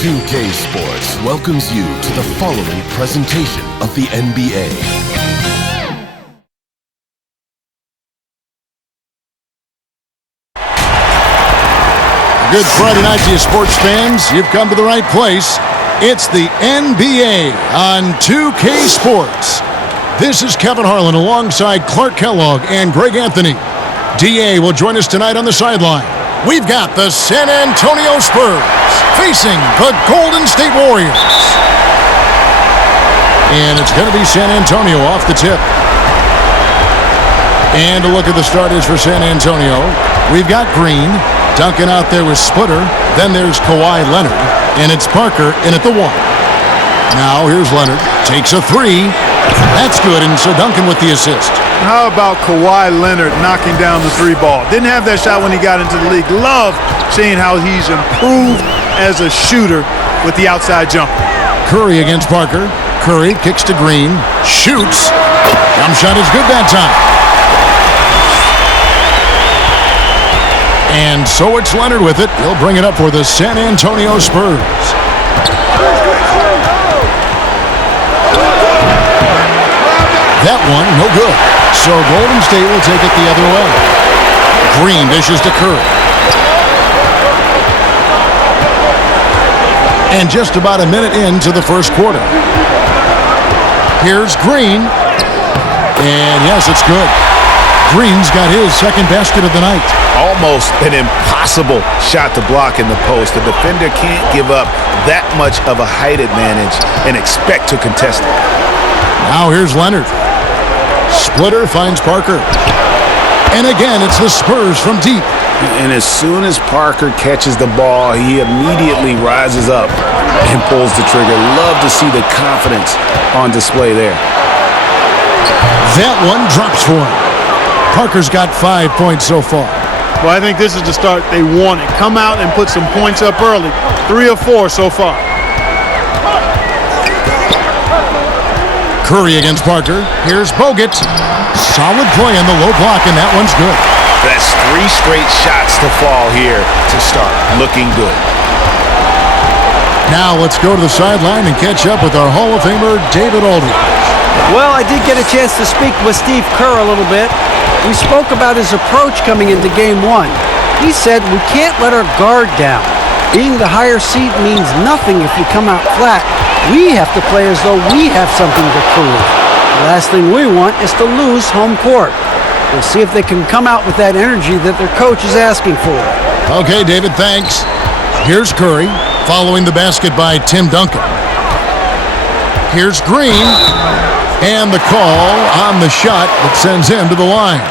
S2K Sports welcomes you to the following presentation of the NBA. Good Friday night to you sports fans. You've come to the right place. It's the NBA on 2K Sports. This is Kevin Harlan alongside Clark Kellogg and Greg Anthony. DA will join us tonight on the sideline. We've got the San Antonio Spurs facing the Golden State Warriors. And it's going to be San Antonio off the tip. And a look at the starters for San Antonio. We've got Green. Duncan out there with Splitter. Then there's Kawhi Leonard. And it's Parker in at the one. Now here's Leonard. Takes a three. That's good. And so Duncan with the assist. How about Kawhi Leonard knocking down the three ball? Didn't have that shot when he got into the league. Love seeing how he's improved as a shooter with the outside jumper. Curry against Parker. Curry kicks to Green. Shoots. Jump shot is good that time. And so it's Leonard with it. He'll bring it up for the San Antonio Spurs. That one, no good. So Golden State will take it the other way. Green dishes to Curry. And just about a minute into the first quarter. Here's Green. And yes, it's good. Green's got his second basket of the night. Almost an impossible shot to block in the post. The defender can't give up that much of a height advantage and expect to contest it. Now here's Leonard. Splitter finds Parker. And again, it's the Spurs from deep. And as soon as Parker catches the ball, he immediately rises up and pulls the trigger. Love to see the confidence on display there. That one drops for him. Parker's got 5 points so far. Well, I think this is the start they wanted. Come out and put some points up early. 3 of 4 so far. Curry against Parker. Here's Bogut. Solid play on the low block, and that one's good. That's 3 straight shots to fall here to start. Looking good. Now let's go to the sideline and catch up with our Hall of Famer, David Aldridge. Well, I did get a chance to speak with Steve Kerr a little bit. We spoke about his approach coming into Game 1. He said we can't let our guard down. Being the higher seed means nothing if you come out flat. We have to play as though we have something to prove. The last thing we want is to lose home court. We'll see if they can come out with that energy that their coach is asking for. Okay, David, thanks. Here's Curry, following the basket by Tim Duncan. Here's Green, and the call on the shot that sends him to the line.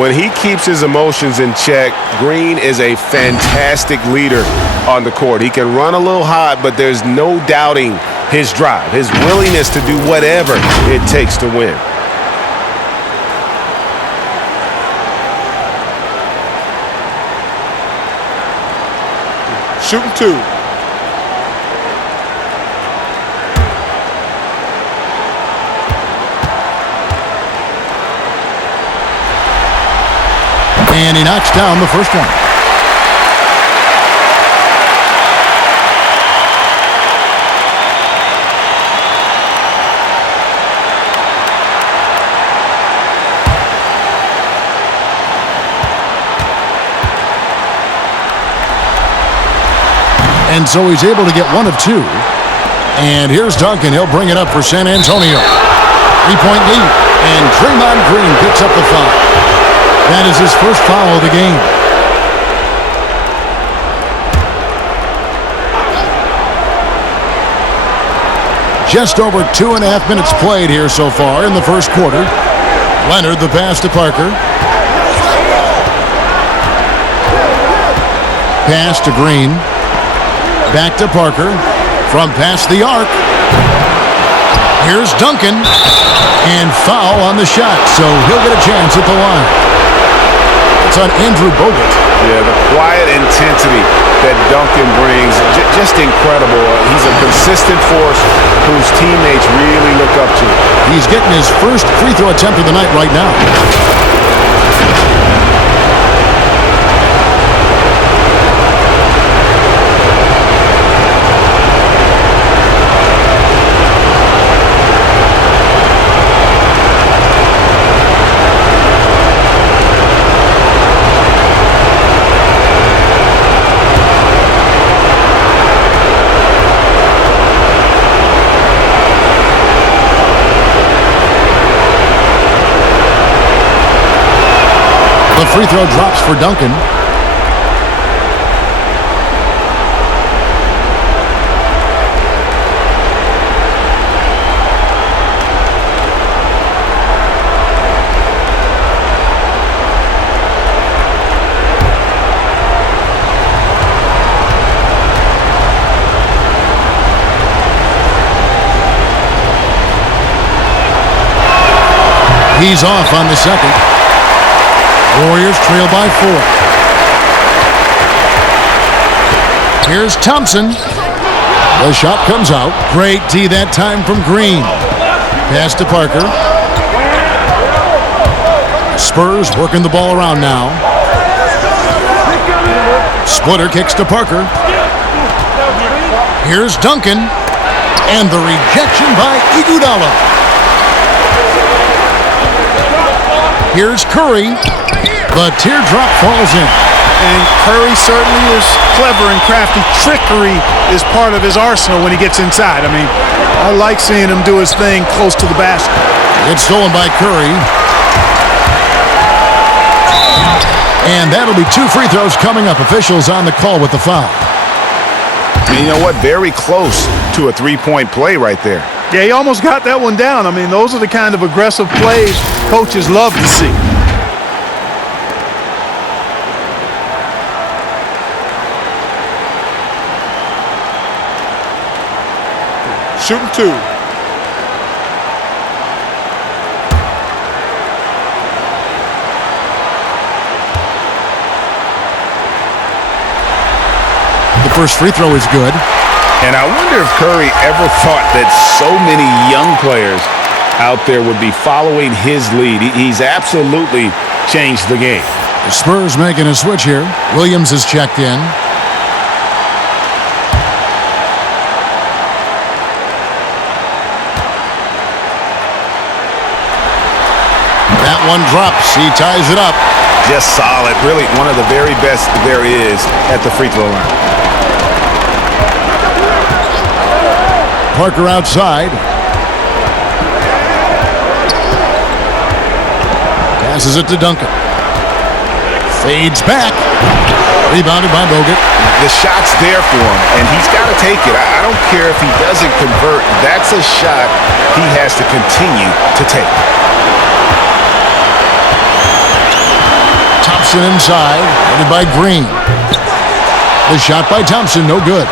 When he keeps his emotions in check, Green is a fantastic leader on the court. He can run a little hot, but there's no doubting his drive, his willingness to do whatever it takes to win. Shooting 2. And he knocks down the first one. And so he's able to get 1 of 2. And here's Duncan. He'll bring it up for San Antonio. 3-point lead. And Draymond Green picks up the foul. That is his first foul of the game. Just over 2.5 minutes played here so far in the first quarter. Leonard, the pass to Parker. Pass to Green. Back to Parker. From past the arc. Here's Duncan. And foul on the shot, so he'll get a chance at the line. It's on Andrew Bogut. Yeah, the quiet intensity that Duncan brings, just incredible. He's a consistent force whose teammates really look up to. He's getting his first free throw attempt of the night right now. free throw drops for Duncan. He's off on the second. Warriors trail by 4. Here's Thompson. The shot comes out. Great D that time from Green. Pass to Parker. Spurs working the ball around now. Splitter kicks to Parker. Here's Duncan. And the rejection by Iguodala. Here's Curry. The teardrop falls in. And Curry certainly is clever and crafty. Trickery is part of his arsenal when he gets inside. I mean, I like seeing him do his thing close to the basket. It's stolen by Curry. And that'll be 2 free throws coming up. Officials on the call with the foul. And you know what? Very close to a three-point play right there. Yeah, he almost got that one down. I mean, those are the kind of aggressive plays coaches love to see. Shooting 2. The first free throw is good. And I wonder if Curry ever thought that so many young players out there would be following his lead. He's absolutely changed the game. The Spurs making a switch here. Williams is checked in. That one drops. He ties it up. Just solid. Really one of the very best there is at the free throw line. Parker outside. Passes it to Duncan. Fades back. Rebounded by Bogut. The shot's there for him, and he's got to take it. I don't care if he doesn't convert. That's a shot he has to continue to take. Thompson inside. Headed by Green. The shot by Thompson, no good.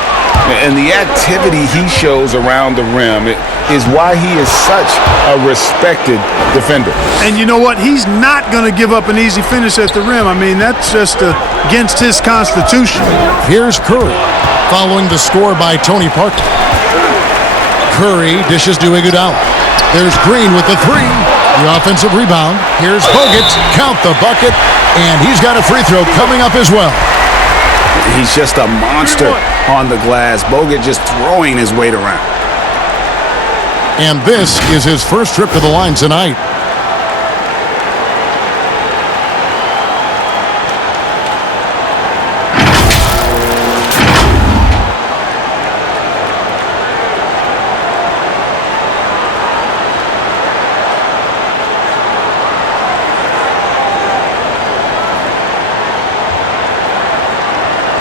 And the activity he shows around the rim is why he is such a respected defender. And you know what? He's not going to give up an easy finish at the rim. I mean, that's just against his constitution. Here's Curry, following the score by Tony Parker. Curry dishes to Iguodala. There's Green with the 3. The offensive rebound. Here's Bogut. Count the bucket. And he's got a free throw coming up as well. He's just a monster on the glass. Bogut just throwing his weight around. And this is his first trip to the line tonight.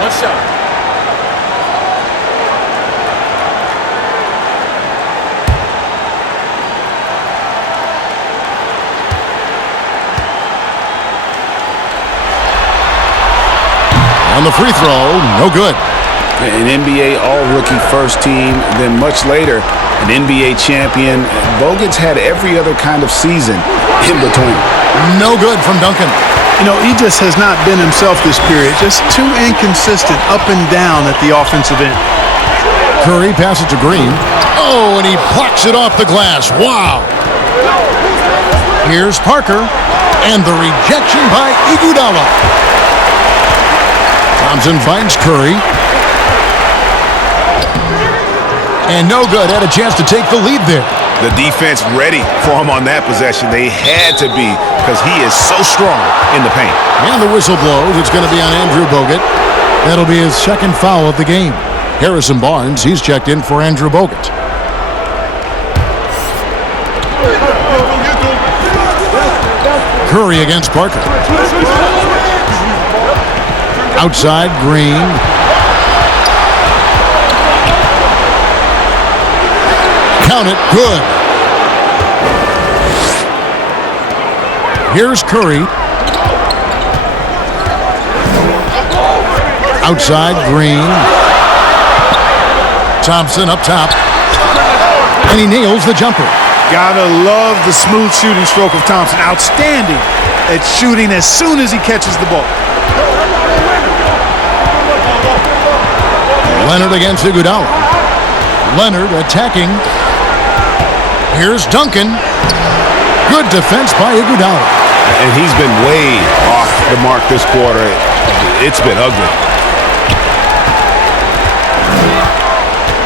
One shot. On the free throw, no good. An NBA all-rookie first team, then much later, an NBA champion. Bogut's had every other kind of season in between. No good from Duncan. You know, he just has not been himself this period. Just too inconsistent up and down at the offensive end. Curry passes to Green. Oh, and he plucks it off the glass. Wow. Here's Parker. And the rejection by Iguodala. Thompson finds Curry. And no good. Had a chance to take the lead there. The defense ready for him on that possession. They had to be because he is so strong in the paint. And the whistle blows. It's going to be on Andrew Bogut. That'll be his second foul of the game. Harrison Barnes, he's checked in for Andrew Bogut. Curry against Parker. Outside, Green. Count it, good. Here's Curry. Outside, Green. Thompson up top. And he nails the jumper. Gotta love the smooth shooting stroke of Thompson. Outstanding at shooting as soon as he catches the ball. Leonard against Iguodala. Leonard attacking. Here's Duncan. Good defense by Iguodala. And he's been way off the mark this quarter. It's been ugly.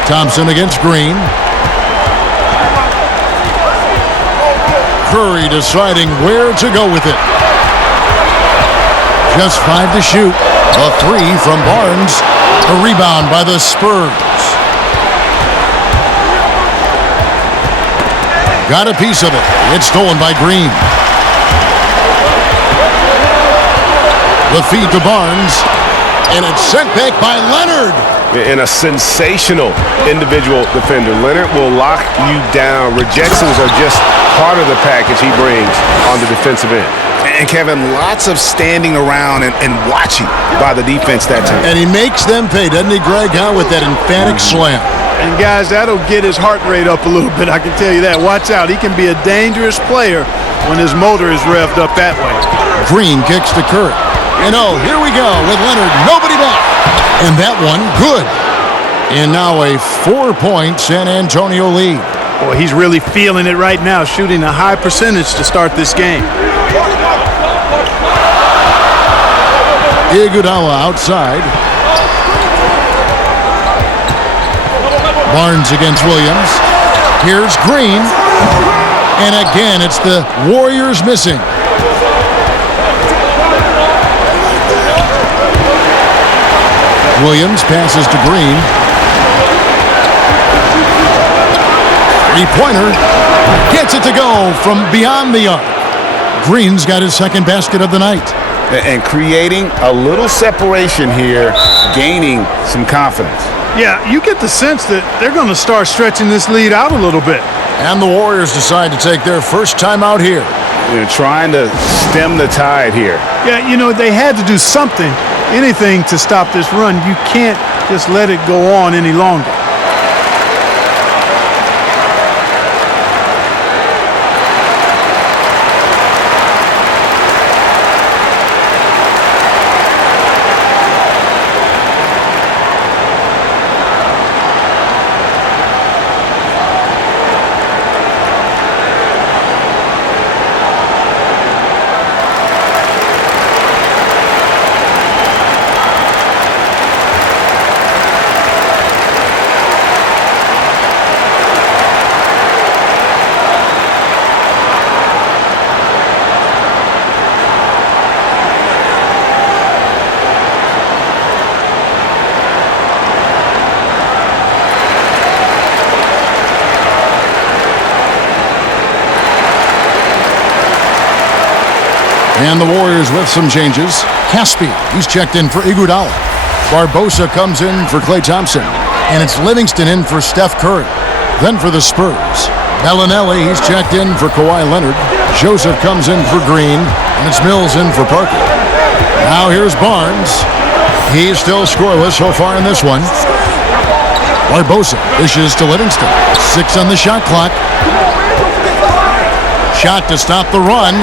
Thompson against Green. Curry deciding where to go with it. Just 5 to shoot. A 3 from Barnes. A rebound by the Spurs. Got a piece of it. It's stolen by Green. The feed to Barnes. And it's sent back by Leonard. And a sensational individual defender. Leonard will lock you down. Rejections are just part of the package he brings on the defensive end. And Kevin, lots of standing around and watching by the defense that time. And he makes them pay, doesn't he, Greg, with that emphatic slam. And guys, that'll get his heart rate up a little bit, I can tell you that. Watch out, he can be a dangerous player when his motor is revved up that way. Green kicks to Curry. And oh, here we go with Leonard, nobody back. And that one, good. And now a 4-point San Antonio lead. Boy, he's really feeling it right now, shooting a high percentage to start this game. Iguodala outside. Barnes against Williams. Here's Green. And again, it's the Warriors missing. Williams passes to Green. Three-pointer. Gets it to go from beyond the arc. Green's got his second basket of the night. And creating a little separation here, gaining some confidence. Yeah, you get the sense that they're going to start stretching this lead out a little bit. And the Warriors decide to take their first time out here. They're trying to stem the tide here. Yeah, you know, they had to do something, anything to stop this run. You can't just let it go on any longer. And the Warriors with some changes. Caspi, he's checked in for Iguodala. Barbosa comes in for Klay Thompson. And it's Livingston in for Steph Curry. Then for the Spurs, Bellinelli, he's checked in for Kawhi Leonard. Joseph comes in for Green. And it's Mills in for Parker. Now here's Barnes. He's still scoreless so far in this one. Barbosa dishes to Livingston. 6 on the shot clock. Shot to stop the run.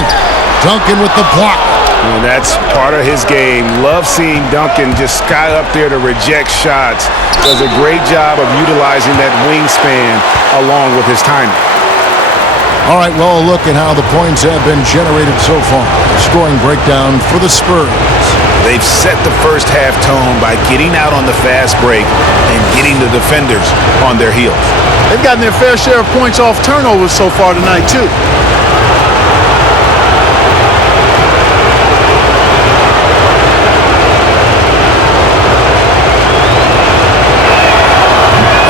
Duncan with the block. And that's part of his game. Love seeing Duncan just sky up there to reject shots. Does a great job of utilizing that wingspan along with his timing. All right, well, look at how the points have been generated so far. Scoring breakdown for the Spurs. They've set the first half tone by getting out on the fast break and getting the defenders on their heels. They've gotten their fair share of points off turnovers so far tonight, too.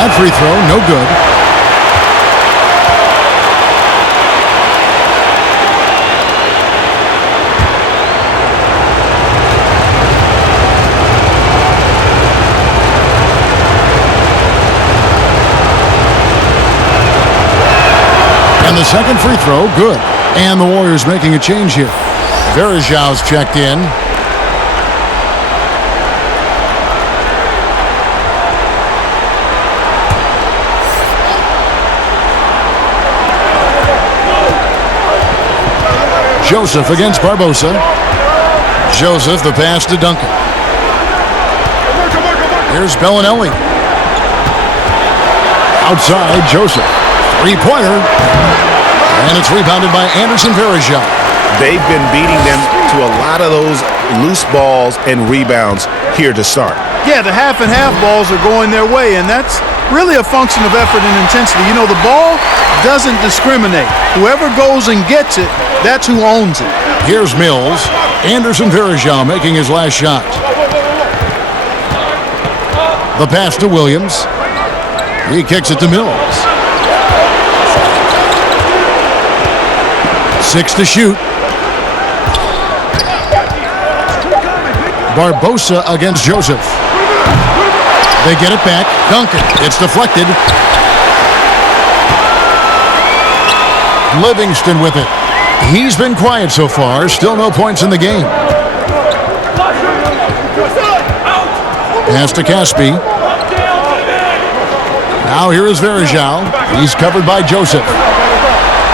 That free throw, no good. And the second free throw, good. And the Warriors making a change here. Verjão's checked in. Joseph against Barbosa. Joseph, the pass to Duncan. Here's Bellinelli. Outside, Joseph. Three-pointer. And it's rebounded by Anderson Varejão. They've been beating them to a lot of those loose balls and rebounds here to start. Yeah, the half and half balls are going their way, and that's really a function of effort and intensity. You know, the ball doesn't discriminate. Whoever goes and gets it, that's who owns it. Here's Mills. Anderson Varejão making his last shot. The pass to Williams. He kicks it to Mills. 6 to shoot. Barbosa against Joseph. They get it back. Duncan. It's deflected. Livingston with it. He's been quiet so far. Still no points in the game. Pass to Caspi. Now here is Varejão. He's covered by Joseph.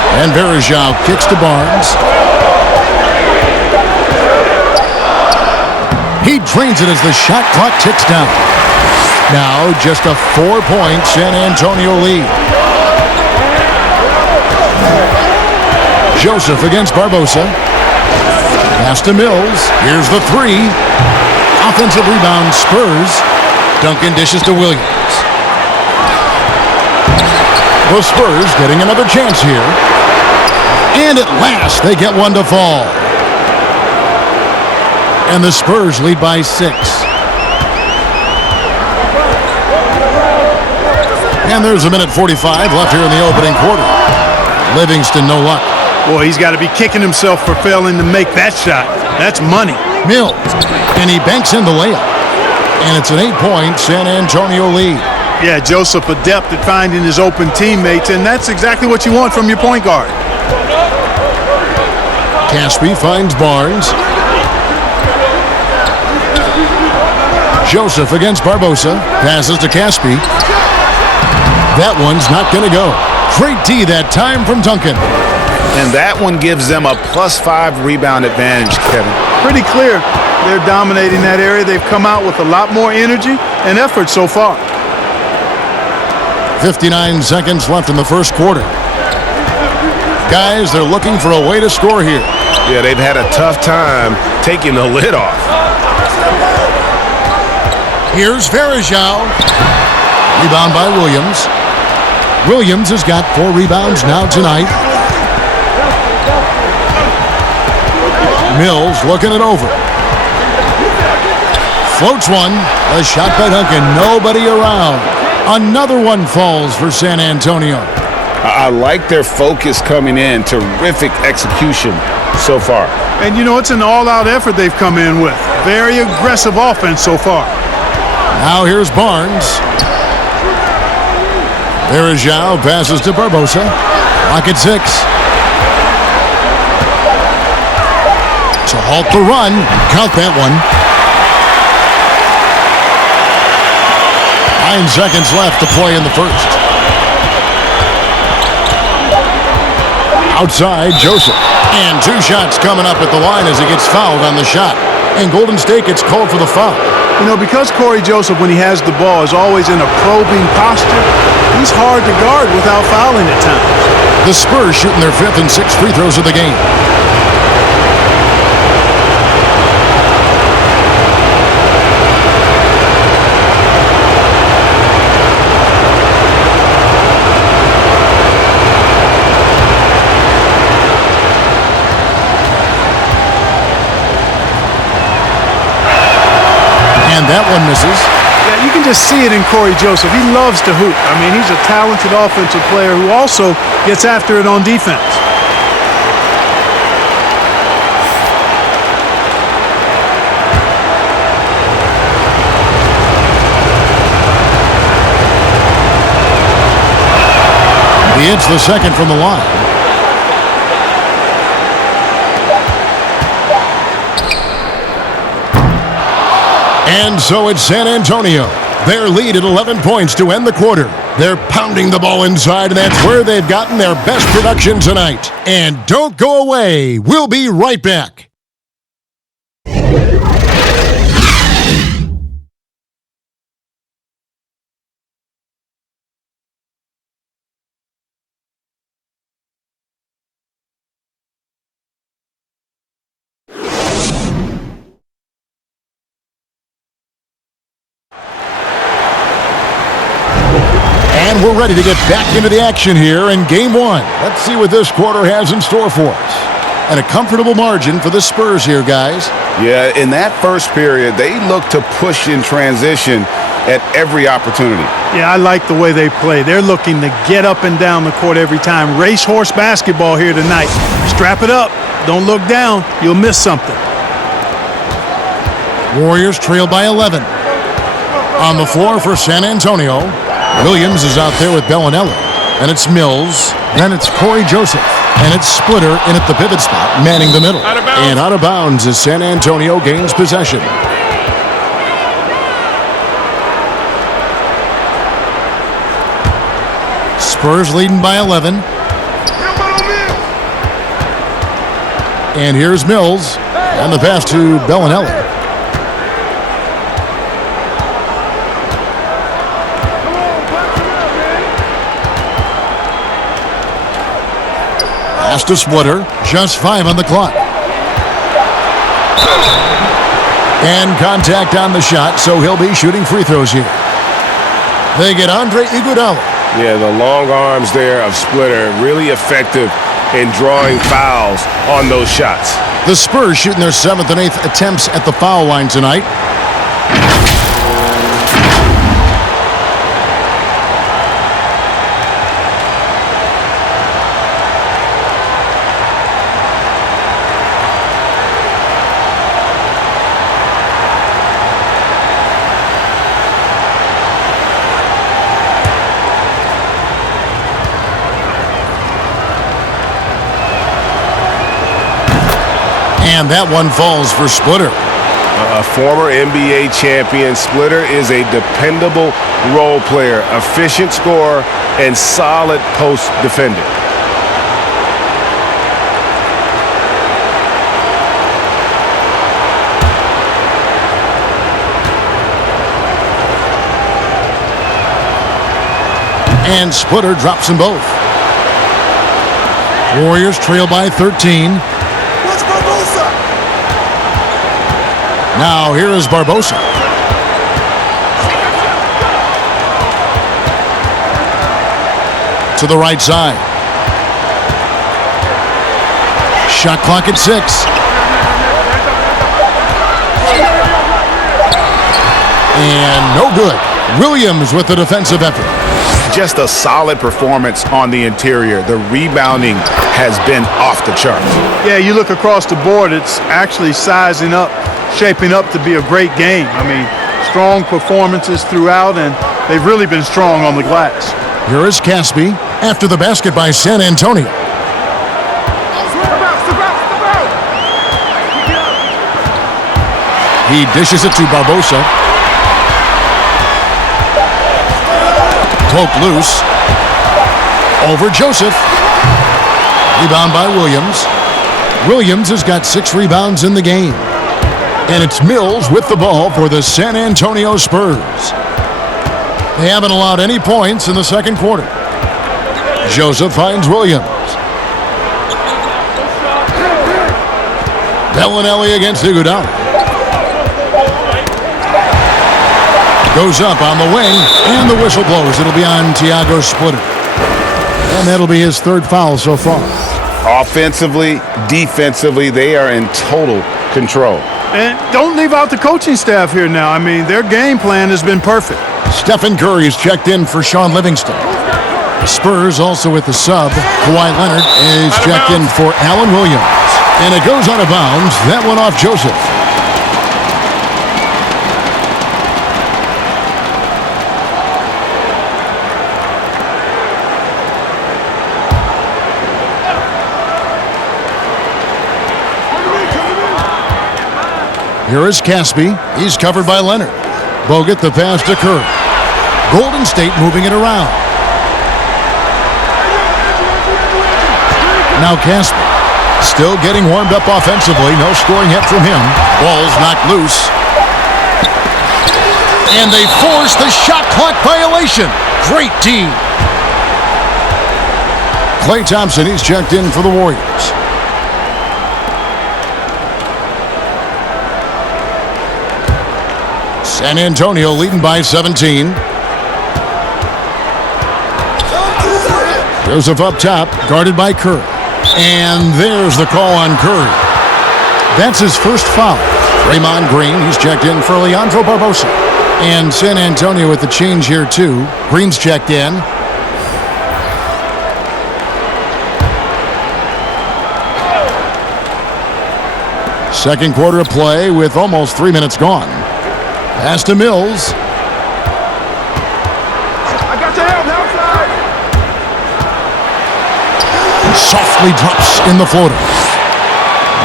And Varejão kicks to Barnes. He drains it as the shot clock ticks down. Now just a 4-point San Antonio lead. Joseph against Barbosa. Pass to Mills. Here's the three. Offensive rebound, Spurs. Duncan dishes to Williams. The Spurs getting another chance here. And at last, they get one to fall. And the Spurs lead by 6. And there's a minute 45 left here in the opening quarter. Livingston, no luck. Boy, he's got to be kicking himself for failing to make that shot. That's money. Mills. And he banks in the layup. And it's an 8-point San Antonio lead. Yeah, Joseph adept at finding his open teammates, and that's exactly what you want from your point guard. Caspi finds Barnes. Joseph against Barbosa. Passes to Caspi. That one's not going to go. Great D that time from Duncan. And that one gives them a +5 rebound advantage, Kevin. Pretty clear they're dominating that area. They've come out with a lot more energy and effort so far. 59 seconds left in the first quarter. Guys, they're looking for a way to score here. Yeah, they've had a tough time taking the lid off. Here's Varejão. Rebound by Williams. Williams has got 4 rebounds now tonight. Mills looking it over. Floats one. A shot by Duncan. Nobody around. Another one falls for San Antonio. I like their focus coming in. Terrific execution so far. And, you know, it's an all-out effort they've come in with. Very aggressive offense so far. Now here's Barnes. Varejão passes to Barbosa. Clock at 6. To halt the run. Count that one. 9 seconds left to play in the first. Outside, Joseph. And 2 shots coming up at the line as he gets fouled on the shot. And Golden State gets called for the foul. You know, because Corey Joseph, when he has the ball, is always in a probing posture, he's hard to guard without fouling at times. The Spurs shooting their 5th and 6th free throws of the game. And that one misses. Yeah, you can just see it in Corey Joseph. He loves to hoop. I mean, he's a talented offensive player who also gets after it on defense. He hits the second from the line. And so it's San Antonio. Their lead at 11 points to end the quarter. They're pounding the ball inside, and that's where they've gotten their best production tonight. And don't go away. We'll be right back. And we're ready to get back into the action here in Game 1. Let's see what this quarter has in store for us. And a comfortable margin for the Spurs here, guys. Yeah, in that first period, they look to push in transition at every opportunity. Yeah, I like the way they play. They're looking to get up and down the court every time. Racehorse basketball here tonight. Strap it up. Don't look down. You'll miss something. Warriors trail by 11. On the floor for San Antonio, Williams is out there with Bellinelli. And it's Mills. Then it's Corey Joseph. And it's Splitter in at the pivot spot, manning the middle. And out of bounds as San Antonio gains possession. Spurs leading by 11. And here's Mills. And the pass to Bellinelli. Pass to Splitter. Just 5 on the clock. And contact on the shot, so he'll be shooting free throws here. They get Andre Iguodala. Yeah, the long arms there of Splitter, really effective in drawing fouls on those shots. The Spurs shooting their 7th and 8th attempts at the foul line tonight. And that one falls for Splitter. A former NBA champion, Splitter is a dependable role player, efficient scorer, and solid post defender. And Splitter drops them both. Warriors trail by 13. Now here is Barbosa. To the right side. Shot clock at 6. And no good. Williams with the defensive effort. Just a solid performance on the interior. The rebounding has been off the charts. Yeah, you look across the board, it's actually sizing up, shaping up to be a great game. I mean, strong performances throughout, and they've really been strong on the glass. Here is Caspi after the basket by San Antonio. He dishes it to Barbosa. Cloak loose. Over Joseph. Rebound by Williams. Williams has got 6 rebounds in the game. And it's Mills with the ball for the San Antonio Spurs. They haven't allowed any points in the second quarter. Joseph finds Williams. Bellinelli against Iguodala. Goes up on the wing, and the whistle blows. It'll be on Thiago Splitter. And that'll be his 3rd foul so far. Offensively, defensively, they are in total control. And don't leave out the coaching staff here now. I mean, their game plan has been perfect. Stephen Curry is checked in for Sean Livingston. The Spurs also with the sub. Kawhi Leonard is checked in for Alan Williams. And it goes out of bounds. That one off Joseph. Here is Caspi. He's covered by Leonard. Bogut the pass to Curry. Golden State moving it around. Now Caspi. Still getting warmed up offensively. No scoring yet from him. Ball's knocked loose. And they force the shot clock violation. Great D. Klay Thompson, he's checked in for the Warriors. San Antonio leading by 17. Joseph up top, guarded by Curry. And there's the call on Curry. That's his first foul. Draymond Green, he's checked in for Leandro Barbosa. And San Antonio with the change here too. Green's checked in. Second quarter of play with almost 3 minutes gone. Pass to Mills. I got your help outside. Softly drops in the floater.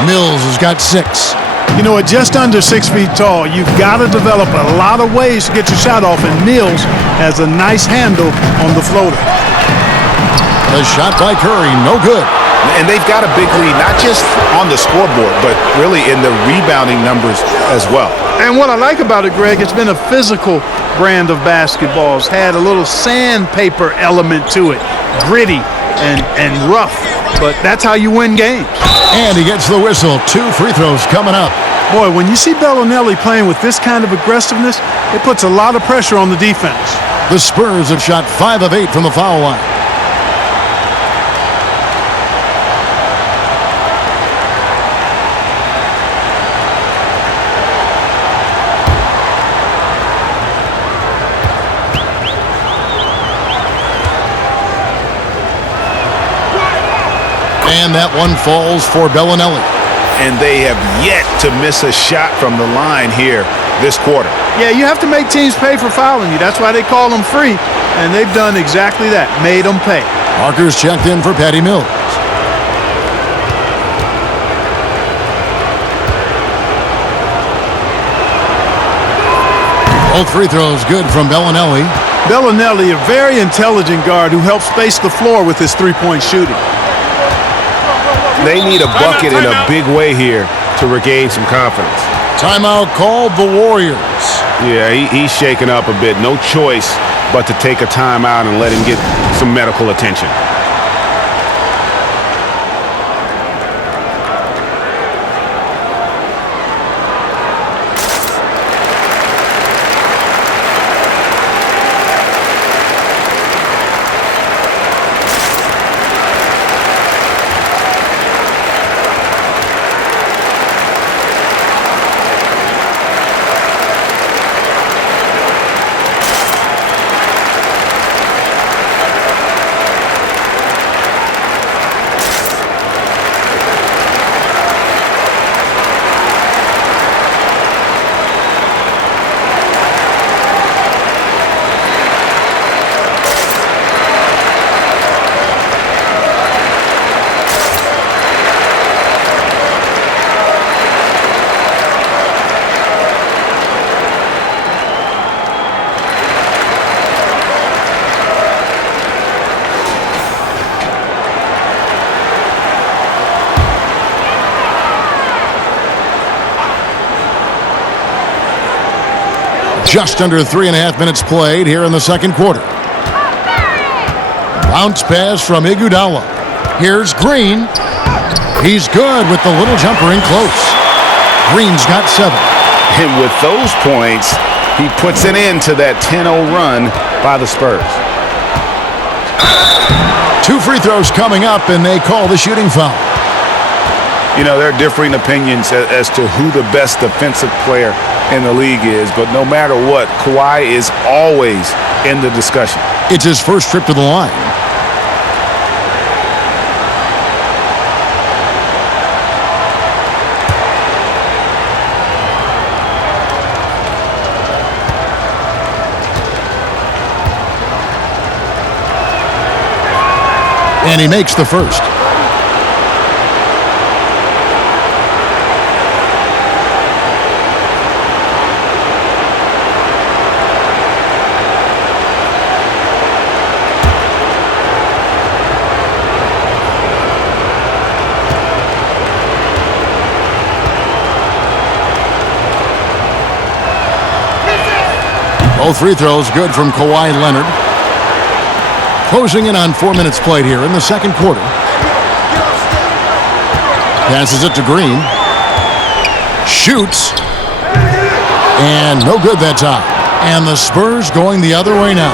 Mills has got 6. You know, at just under 6 feet tall, you've got to develop a lot of ways to get your shot off, and Mills has a nice handle on the floater. The shot by Curry, no good. And they've got a big lead, not just on the scoreboard, but really in the rebounding numbers as well. And what I like about it, Greg, it's been a physical brand of basketball. It's had a little sandpaper element to it, gritty and rough, but that's how you win games. And he gets the whistle. 2 free throws coming up. Boy, when you see Bellinelli playing with this kind of aggressiveness, it puts a lot of pressure on the defense. The Spurs have shot 5 of 8 from the foul line. And that one falls for Bellinelli. And they have yet to miss a shot from the line here this quarter. Yeah, you have to make teams pay for fouling you. That's why they call them free. And they've done exactly that, made them pay. Parker's checked in for Patty Mills. Both free throws good from Bellinelli. Bellinelli, a very intelligent guard who helps space the floor with his three-point shooting. They need a bucket in a big way here to regain some confidence. Timeout called the Warriors. Yeah, he's shaken up a bit. No choice but to take a timeout and let him get some medical attention. Just under 3.5 minutes played here in the second quarter. Bounce pass from Iguodala. Here's Green. He's good with the little jumper in close. Green's got 7. And with those points, he puts an end to that 10-0 run by the Spurs. 2 free throws coming up, and they call the shooting foul. You know, there are differing opinions as to who the best defensive player in the league is, but no matter what, Kawhi is always in the discussion. It's his first trip to the line. And he makes the first. Both free throws good from Kawhi Leonard. Closing in on 4 minutes played here in the second quarter. Passes it to Green. Shoots. And no good that time. And the Spurs going the other way now.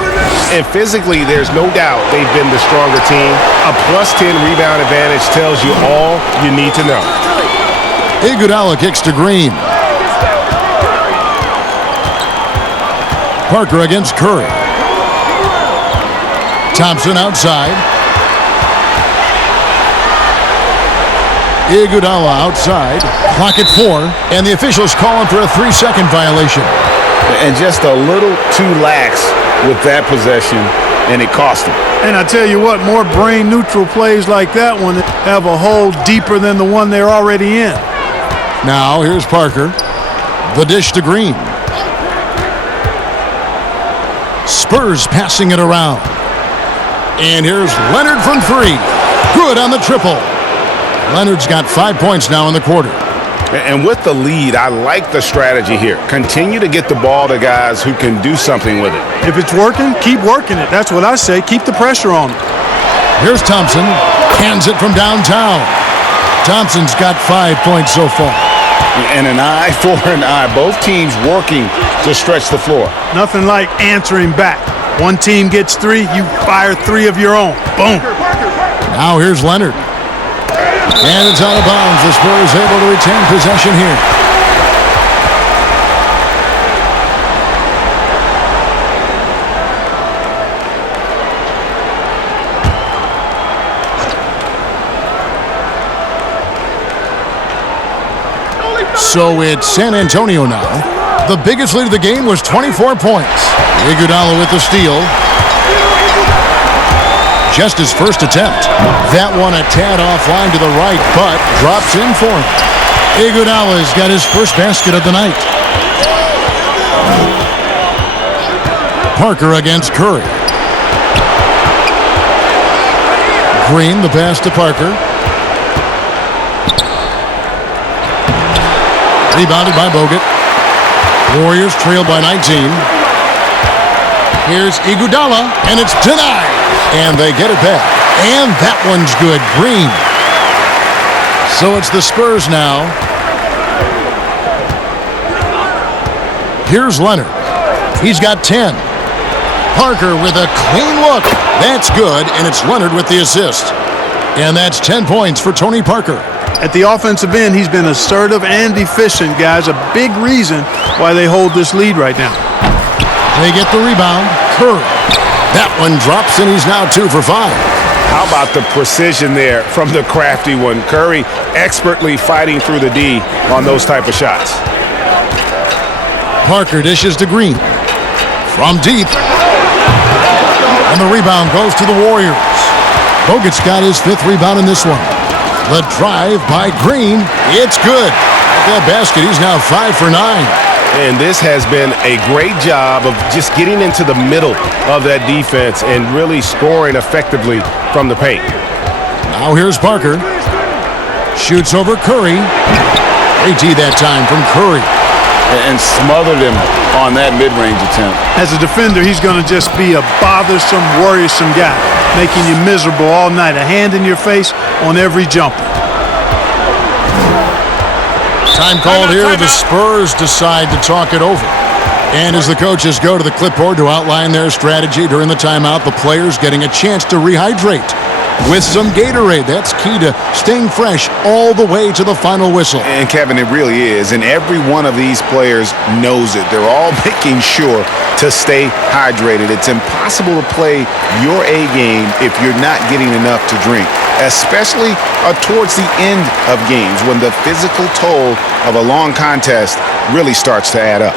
And physically, there's no doubt they've been the stronger team. A +10 rebound advantage tells you all you need to know. Iguodala kicks to Green. Parker against Curry. Thompson outside. Iguodala outside. Clock at 4. And the officials calling for a 3-second violation. And just a little too lax with that possession, and it cost him. And I tell you what, more brain-neutral plays like that one have a hole deeper than the one they're already in. Now, here's Parker. The dish to Green. Spurs passing it around. And here's Leonard from 3. Good on the triple. Leonard's got 5 points now in the quarter. And with the lead, I like the strategy here. Continue to get the ball to guys who can do something with it. If it's working, keep working it. That's what I say. Keep the pressure on it. Here's Thompson. Cans it from downtown. Thompson's got 5 points so far. And an eye for an eye. Both teams working to stretch the floor. Nothing like answering back. One team gets 3, you fire 3 of your own. Boom. Now here's Leonard. And it's out of bounds. The Spurs able to retain possession here. So it's San Antonio now. The biggest lead of the game was 24 points. Iguodala with the steal. Just his first attempt. That one a tad offline to the right, but drops in for him. Iguodala's got his first basket of the night. Parker against Curry. Green, the pass to Parker. Rebounded by Bogut. Warriors trail by 19. Here's Iguodala, and it's denied. And they get it back. And that one's good. Green. So it's the Spurs now. Here's Leonard. He's got 10. Parker with a clean look. That's good, and it's Leonard with the assist. And that's 10 points for Tony Parker. At the offensive end, he's been assertive and efficient, guys. A big reason why they hold this lead right now. They get the rebound. Curry. That one drops, and he's now 2 for 5. How about the precision there from the crafty one? Curry expertly fighting through the D on those type of shots. Parker dishes to Green. From deep. And the rebound goes to the Warriors. Bogut's got his 5th rebound in this one. The drive by Green. It's good. At that basket, he's now 5 for 9. And this has been a great job of just getting into the middle of that defense and really scoring effectively from the paint. Now here's Parker. Shoots over Curry. AT that time from Curry. And smothered him on that mid-range attempt. As a defender, he's going to just be a bothersome, worrisome guy, making you miserable all night. A hand in your face on every jumper. Time called here. The Spurs decide to talk it over. And as the coaches go to the clipboard to outline their strategy during the timeout, the players getting a chance to rehydrate with some Gatorade. That's key to staying fresh all the way to the final whistle. And Kevin, it really is. And every one of these players knows it. They're all making sure to stay hydrated. It's impossible to play your A game if you're not getting enough to drink, especially towards the end of games when the physical toll of a long contest really starts to add up.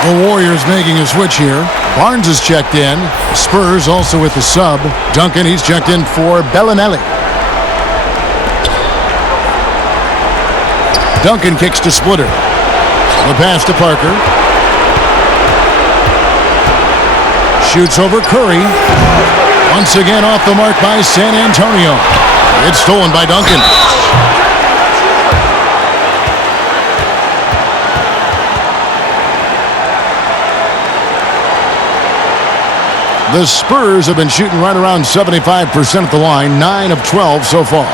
The Warriors making a switch here. Barnes is checked in. Spurs also with the sub. Duncan, he's checked in for Bellinelli. Duncan kicks to Splitter. The pass to Parker. Shoots over Curry. Once again off the mark by San Antonio. It's stolen by Duncan. The Spurs have been shooting right around 75% at the line, 9 of 12 so far.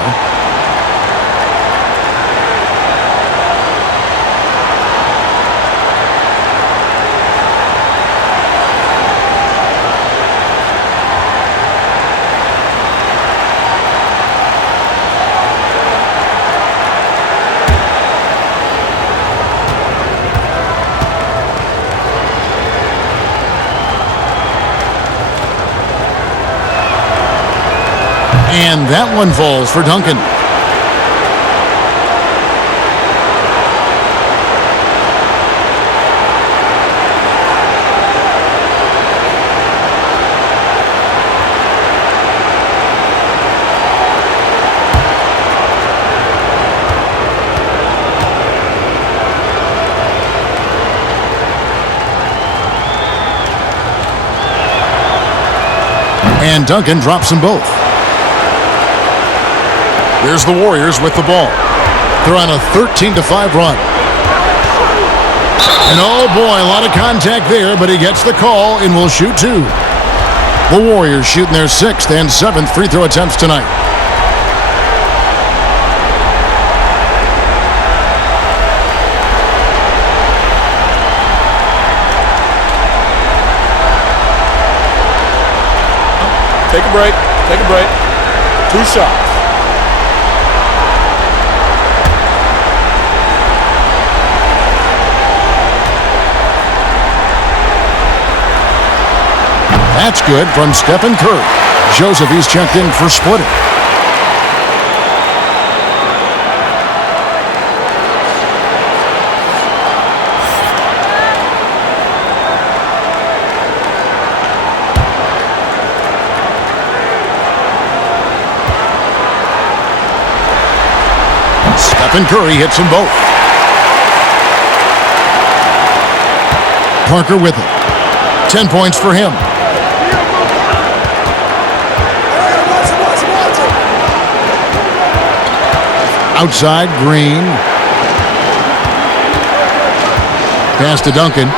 And that one falls for Duncan. And Duncan drops them both. Here's the Warriors with the ball. They're on a 13-5 run. And oh boy, a lot of contact there, but he gets the call and will shoot two. The Warriors shooting their 6th and 7th free throw attempts tonight. Take a break. Take a break. 2 shots. That's good from Stephen Curry. Joseph, he's checked in for Splitter. Stephen Curry hits them both. Parker with it. 10 points for him. Outside, Green. Pass to Duncan.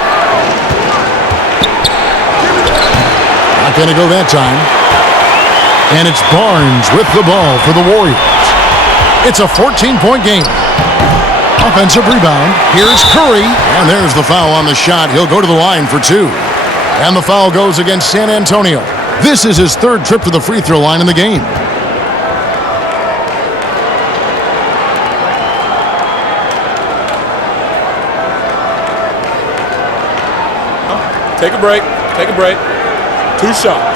Not going to go that time. And it's Barnes with the ball for the Warriors. It's a 14-point game. Offensive rebound. Here's Curry. And there's the foul on the shot. He'll go to the line for 2. And the foul goes against San Antonio. This is his 3rd trip to the free throw line in the game. Take a break. Take a break. 2 shots.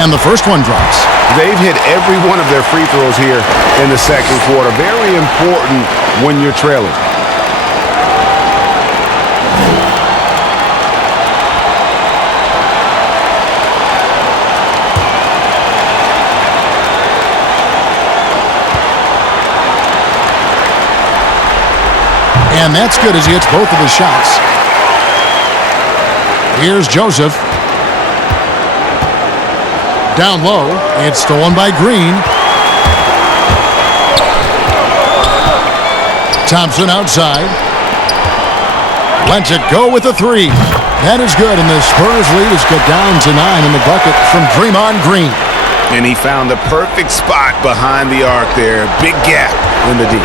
And the first one drops. They've hit every one of their free throws here in the 2nd quarter. Very important when you're trailing. And that's good as he hits both of his shots. Here's Joseph. Down low. It's stolen by Green. Thompson outside. Lets it go with a 3. That is good, and the Spurs lead is cut down to 9 in the bucket from Draymond Green. And he found the perfect spot behind the arc there. Big gap in the D.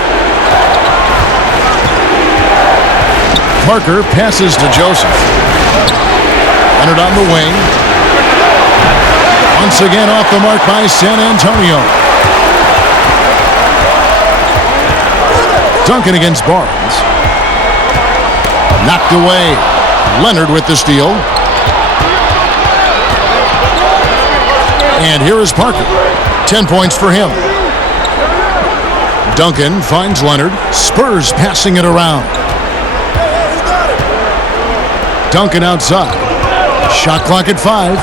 Parker passes to Joseph. Leonard on the wing. Once again off the mark by San Antonio. Duncan against Barnes. Knocked away. Leonard with the steal. And here is Parker. 10 points for him. Duncan finds Leonard. Spurs passing it around. Duncan outside. Shot clock at 5.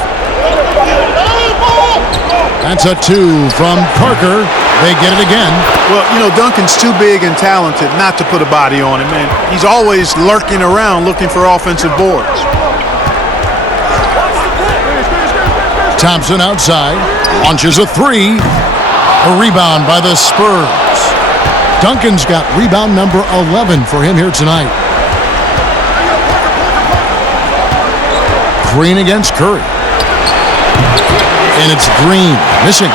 That's a 2 from Parker. They get it again. Well, you know, Duncan's too big and talented not to put a body on him, man. He's always lurking around looking for offensive boards. Thompson outside. Launches a 3. A rebound by the Spurs. Duncan's got rebound number 11 for him here tonight. Green against Curry. And it's Green missing.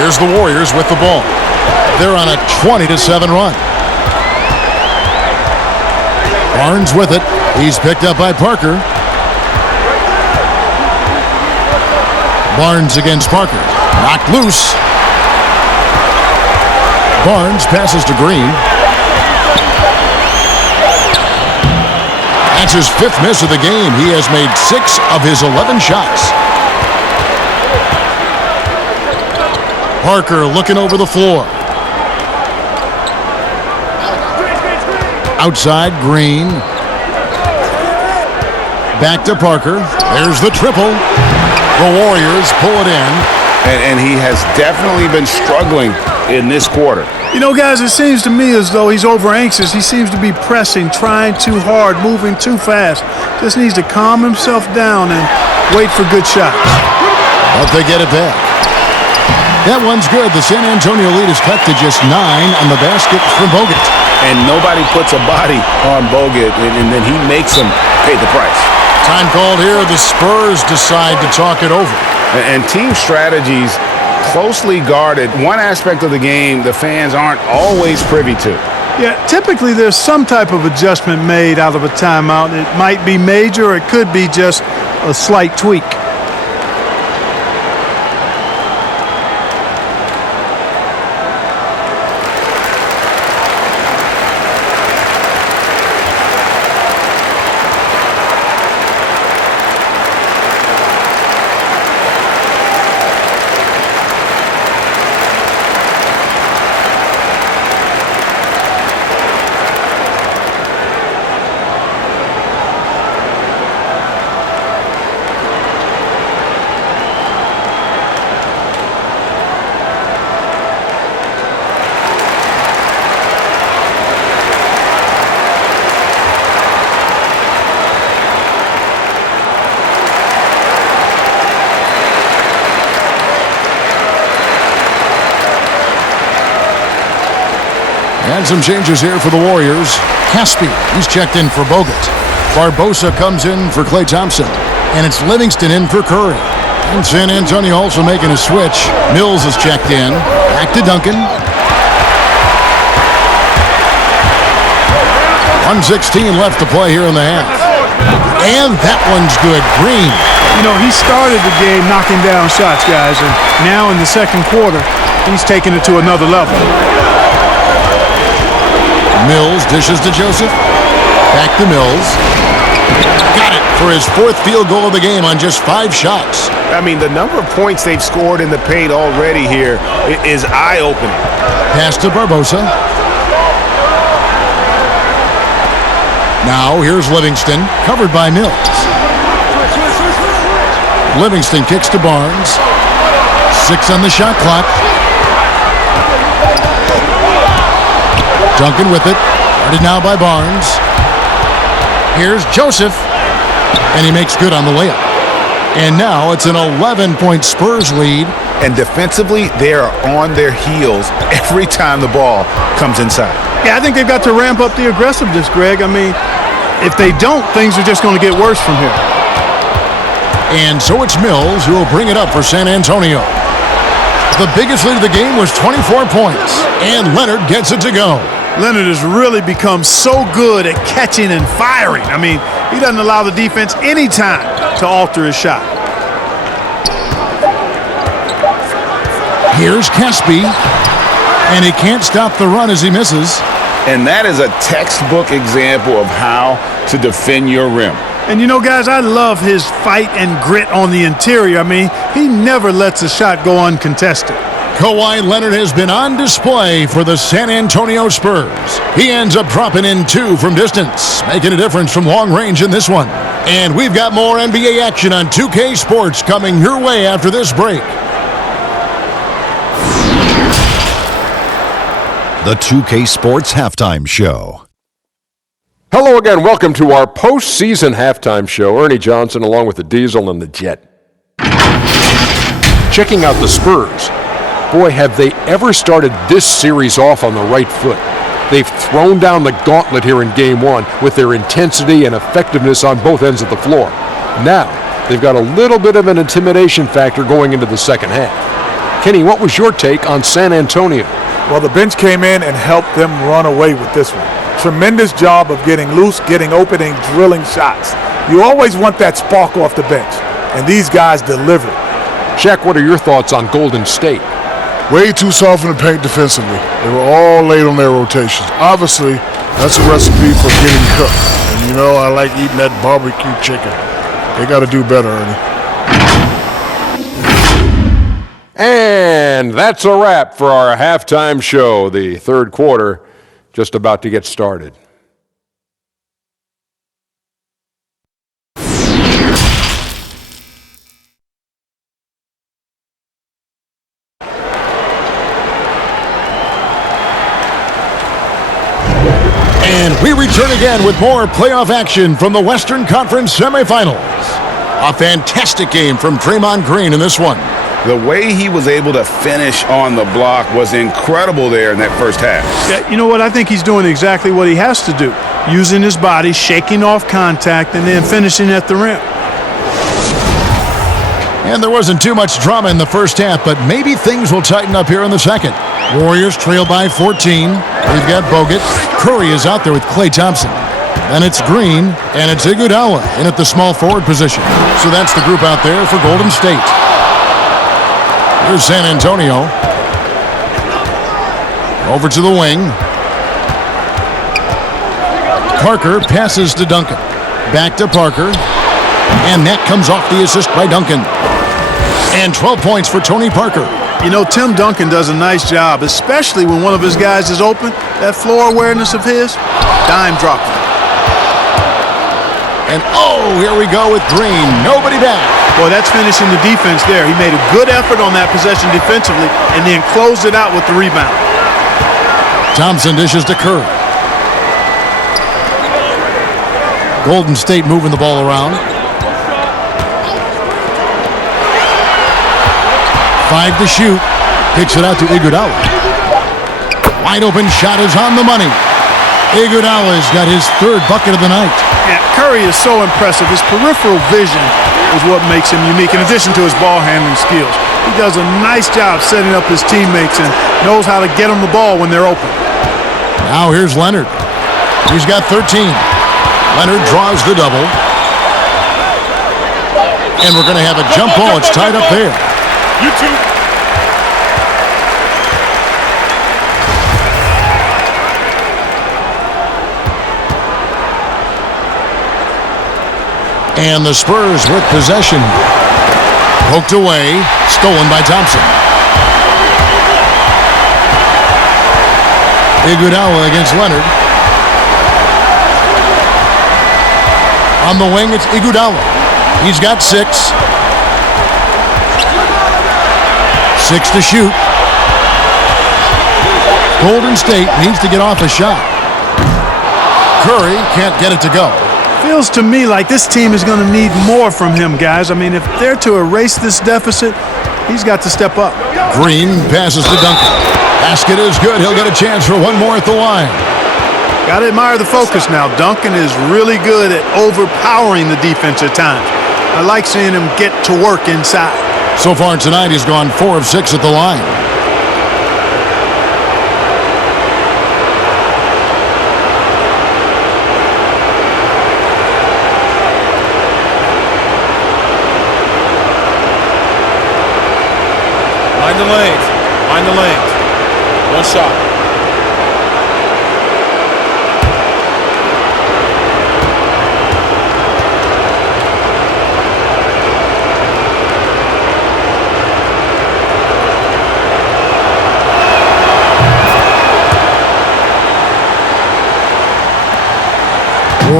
Here's the Warriors with the ball. They're on a 20-7 run. Barnes with it. He's picked up by Parker. Barnes against Parker. Knocked loose. Barnes passes to Green. That's his 5th miss of the game. He has made 6 of his 11 shots. Parker looking over the floor. Outside, Green. Back to Parker. There's the triple. The Warriors pull it in. And he has definitely been struggling in this quarter. You know, guys, it seems to me as though he's over anxious. He seems to be pressing, trying too hard, moving too fast. Just needs to calm himself down and wait for good shots. But they get it back. That one's good. The San Antonio lead is cut to just 9 on the basket from Bogut. And nobody puts a body on Bogut, and then he makes him pay the price. Time called here. The Spurs decide to talk it over. And team strategies closely guarded. One aspect of the game the fans aren't always privy to. Yeah, typically there's some type of adjustment made out of a timeout. It might be major or it could be just a slight tweak. And some changes here for the Warriors. Caspi, he's checked in for Bogut. Barbosa comes in for Klay Thompson. And it's Livingston in for Curry. And San Antonio also making a switch. Mills is checked in. Back to Duncan. 1:16 left to play here in the half. And that one's good. Green. You know, he started the game knocking down shots, guys, and now in the second quarter, he's taking it to another level. Mills dishes to Joseph. Back to Mills. Got it for his 4th field goal of the game on just 5 shots. I mean, the number of points they've scored in the paint already here is eye-opening. Pass to Barbosa. Now here's Livingston, covered by Mills. Livingston kicks to Barnes. 6 on the shot clock. Duncan with it. Guarded now by Barnes. Here's Joseph. And he makes good on the layup. And now it's an 11-point Spurs lead. And defensively, they are on their heels every time the ball comes inside. Yeah, I think they've got to ramp up the aggressiveness, Greg. I mean, if they don't, things are just going to get worse from here. And so it's Mills who will bring it up for San Antonio. The biggest lead of the game was 24 points. And Leonard gets it to go. Leonard has really become so good at catching and firing. I mean, he doesn't allow the defense any time to alter his shot. Here's Caspi. And he can't stop the run as he misses. And that is a textbook example of how to defend your rim. And you know, guys, I love his fight and grit on the interior. I mean, he never lets a shot go uncontested. Kawhi Leonard has been on display for the San Antonio Spurs. He ends up dropping in 2 from distance, making a difference from long range in this one. And we've got more NBA action on 2K Sports coming your way after this break. The 2K Sports Halftime Show. Hello again. Welcome to our postseason halftime show. Ernie Johnson along with the Diesel and the Jet. Checking out the Spurs. Boy, have they ever started this series off on the right foot. They've thrown down the gauntlet here in Game 1 with their intensity and effectiveness on both ends of the floor. Now, they've got a little bit of an intimidation factor going into the second half. Kenny, what was your take on San Antonio? Well, the bench came in and helped them run away with this one. Tremendous job of getting loose, getting open, and drilling shots. You always want that spark off the bench, and these guys delivered. Shaq, what are your thoughts on Golden State? Way too soft in the paint defensively. They were all late on their rotations. Obviously, that's a recipe for getting cooked. And you know, I like eating that barbecue chicken. They got to do better, Ernie. And that's a wrap for our halftime show. The third quarter just about to get started. And we return again with more playoff action from the Western Conference semifinals. A fantastic game from Draymond Green in this one. The way he was able to finish on the block was incredible there in that first half. Yeah, you know what? I think he's doing exactly what he has to do. Using his body, shaking off contact, and then finishing at the rim. And there wasn't too much drama in the first half, but maybe things will tighten up here in the second. Warriors trail by 14. We've got Bogut. Curry is out there with Klay Thompson. Then it's Green, and it's Iguodala in at the small forward position. So that's the group out there for Golden State. Here's San Antonio. Over to the wing. Parker passes to Duncan. Back to Parker. And that comes off the assist by Duncan. And 12 points for Tony Parker. You know, Tim Duncan does a nice job, especially when one of his guys is open. That floor awareness of his, dime dropping. And oh, here we go with Green. Nobody back. Boy, that's finishing the defense there. He made a good effort on that possession defensively and then closed it out with the rebound. Thompson dishes to Curry. Golden State moving the ball around. 5 to shoot. Kicks it out to Iguodala. Wide open shot is on the money. Iguodala's got his third bucket of the night. Yeah, Curry is so impressive. His peripheral vision is what makes him unique, in addition to his ball handling skills. He does a nice job setting up his teammates and knows how to get them the ball when they're open. Now here's Leonard. He's got 13. Leonard draws the double. And we're going to have a jump ball. It's tied up there. You too. And the Spurs with possession. Poked away. Stolen by Thompson. Iguodala against Leonard. On the wing, it's Iguodala. He's got 6. 6 to shoot. Golden State needs to get off a shot. Curry can't get it to go. Feels to me like this team is going to need more from him, guys. I mean, if they're to erase this deficit, he's got to step up. Green passes to Duncan. Basket is good. He'll get a chance for one more at the line. Got to admire the focus now. Duncan is really good at overpowering the defense at times. I like seeing him get to work inside. So far tonight, he's gone 4 of 6 at the line. Mind the lanes. Mind the lanes. One shot.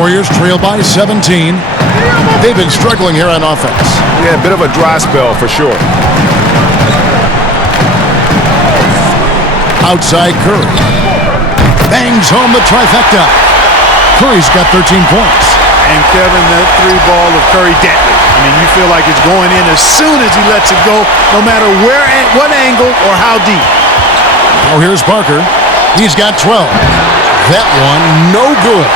Warriors trail by 17. They've been struggling here on offense. Yeah, a bit of a dry spell for sure. Outside Curry. Bangs home the trifecta. Curry's got 13 points. And Kevin, that three ball of Curry deadly. I mean, you feel like it's going in as soon as he lets it go, no matter where, what angle, or how deep. Now here's Parker. He's got 12. That one, no good.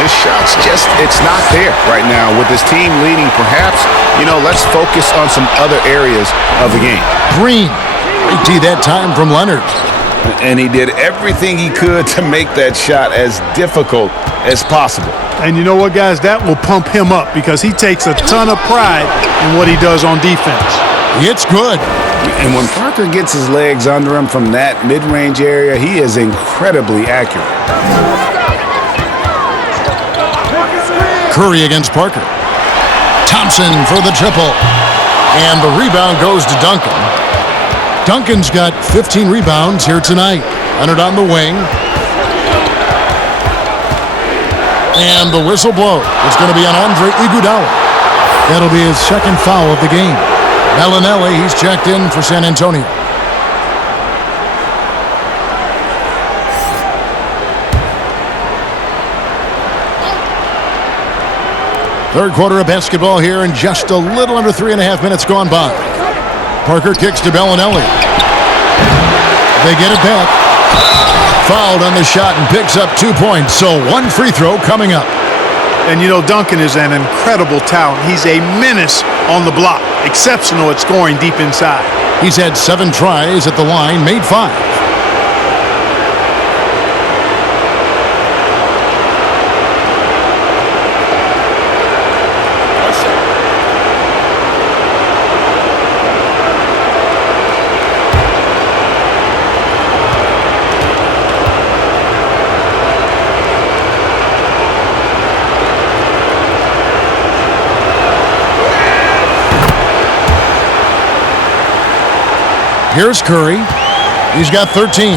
His shot's just, it's not there right now. With his team leading, perhaps, let's focus on some other areas of the game. Green. Great D that time from Leonard. And he did everything he could to make that shot as difficult as possible. And you know what, guys? That will pump him up because he takes a ton of pride in what he does on defense. It's good. And when Parker gets his legs under him from that mid-range area, he is incredibly accurate. Curry against Parker. Thompson for the triple. And the rebound goes to Duncan. Duncan's got 15 rebounds here tonight. Leonard on the wing. And the whistle blows. It's going to be on Andre Iguodala. That'll be his second foul of the game. Bellinelli, he's checked in for San Antonio. Third quarter of basketball here, and just a little under 3.5 minutes gone by. Parker kicks to Bellinelli. They get it back. Fouled on the shot and picks up 2 points. So one free throw coming up. And Duncan is an incredible talent. He's a menace on the block. Exceptional at scoring deep inside. He's had 7 tries at the line, made 5. Here's Curry. He's got 13.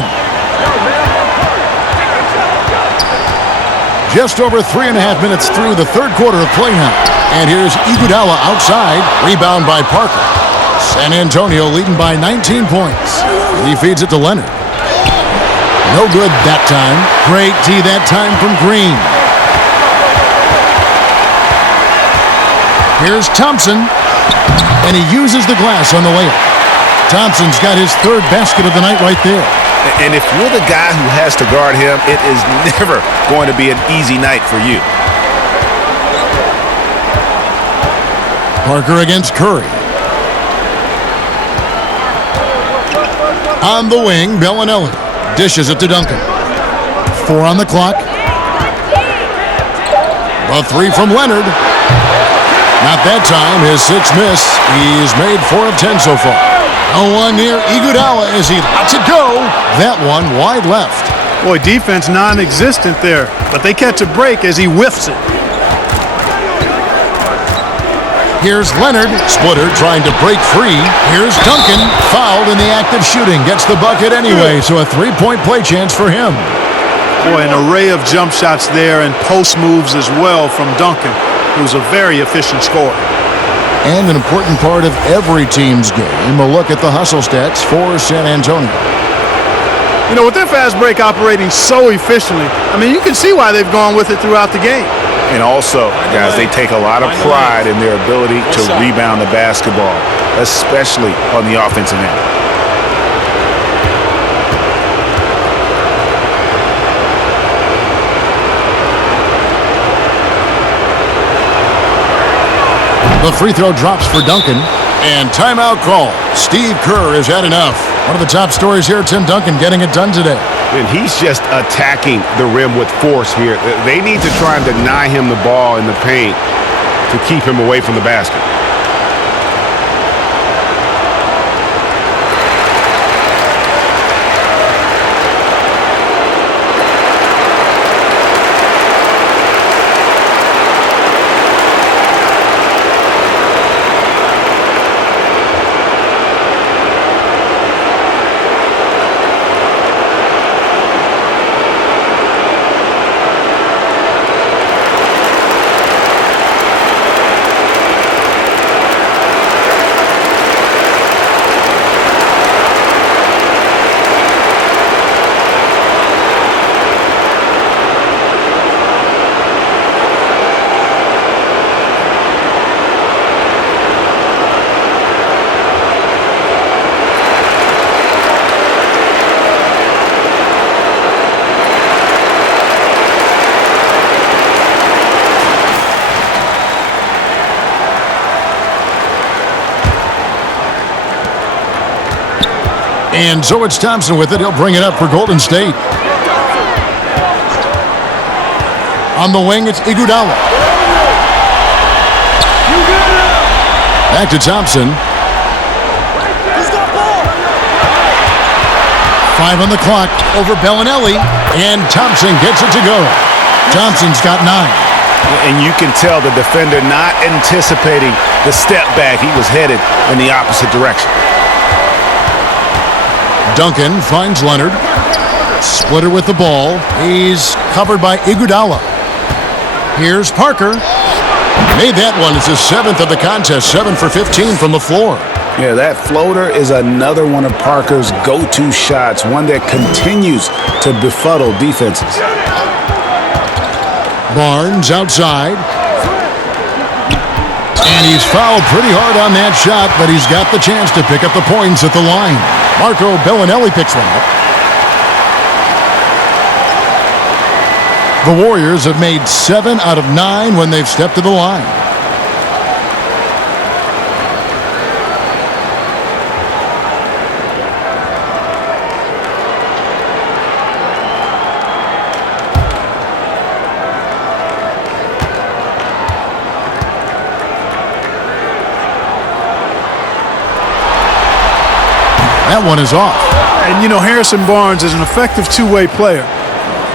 Just over 3.5 minutes through the third quarter of play now. And here's Iguodala outside. Rebound by Parker. San Antonio leading by 19 points. He feeds it to Leonard. No good that time. Great D that time from Green. Here's Thompson. And he uses the glass on the layup. Thompson's got his third basket of the night right there. And if you're the guy who has to guard him, it is never going to be an easy night for you. Parker against Curry. On the wing, Bellinelli dishes it to Duncan. 4 on the clock. A 3 from Leonard. Not that time. His 6th miss. He's made 4 of 10 so far. No one near Iguodala as he lets it go. That one wide left. Boy, defense non-existent there, but they catch a break as he whiffs it. Here's Leonard, splitter trying to break free. Here's Duncan, fouled in the act of shooting. Gets the bucket anyway, so a 3-point play chance for him. Boy, an array of jump shots there and post moves as well from Duncan, who's a very efficient scorer. And an important part of every team's game, a look at the hustle stats for San Antonio. With their fast break operating so efficiently, you can see why they've gone with it throughout the game. And also, guys, they take a lot of pride in their ability to rebound the basketball, especially on the offensive end. The free throw drops for Duncan. And timeout call. Steve Kerr has had enough. One of the top stories here, Tim Duncan getting it done today. And he's just attacking the rim with force here. They need to try and deny him the ball in the paint to keep him away from the basket. And so it's Thompson with it. He'll bring it up for Golden State. On the wing, it's Iguodala. Back to Thompson. 5 on the clock over Bellinelli. And Thompson gets it to go. Thompson's got 9. And you can tell the defender not anticipating the step back. He was headed in the opposite direction. Duncan finds Leonard. Splitter with the ball. He's covered by Iguodala. Here's Parker. Made that one. It's his 7th of the contest. 7 for 15 from the floor. Yeah, that floater is another one of Parker's go-to shots, one that continues to befuddle defenses. Barnes outside. And he's fouled pretty hard on that shot, but he's got the chance to pick up the points at the line. Marco Bellinelli picks one up. The Warriors have made 7 out of 9 when they've stepped to the line. That one is off. And, you know, Harrison Barnes is an effective two-way player,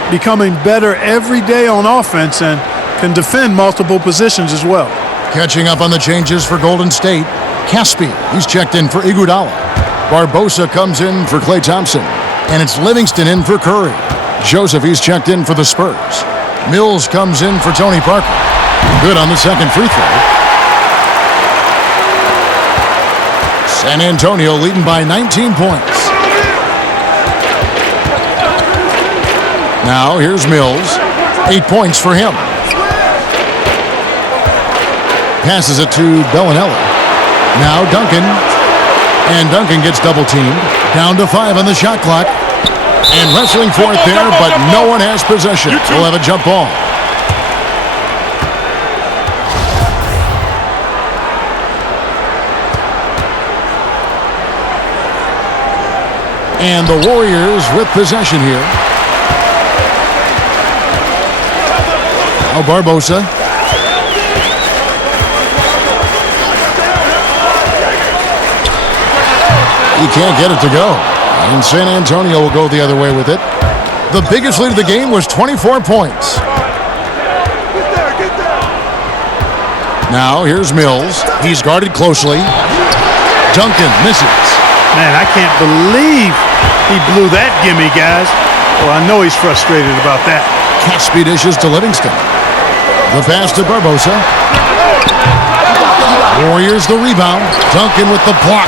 becoming better every day on offense and can defend multiple positions as well. Catching up on the changes for Golden State. Caspi, he's checked in for Iguodala. Barbosa comes in for Klay Thompson. And it's Livingston in for Curry. Joseph, he's checked in for the Spurs. Mills comes in for Tony Parker. Good on the second free throw. San Antonio leading by 19 points. Now here's Mills. 8 points for him. Passes it to Bellinelli. Now Duncan. And Duncan gets double teamed. Down to 5 on the shot clock. And wrestling for it there, but no one has possession. We'll have a jump ball. And the Warriors with possession here. Now Barbosa. He can't get it to go. And San Antonio will go the other way with it. The biggest lead of the game was 24 points. Now here's Mills. He's guarded closely. Duncan misses. Man, I can't believe he blew that gimme, guys. Well, I know he's frustrated about that. Caspi dishes to Livingston. The pass to Barbosa. Warriors the rebound. Duncan with the block.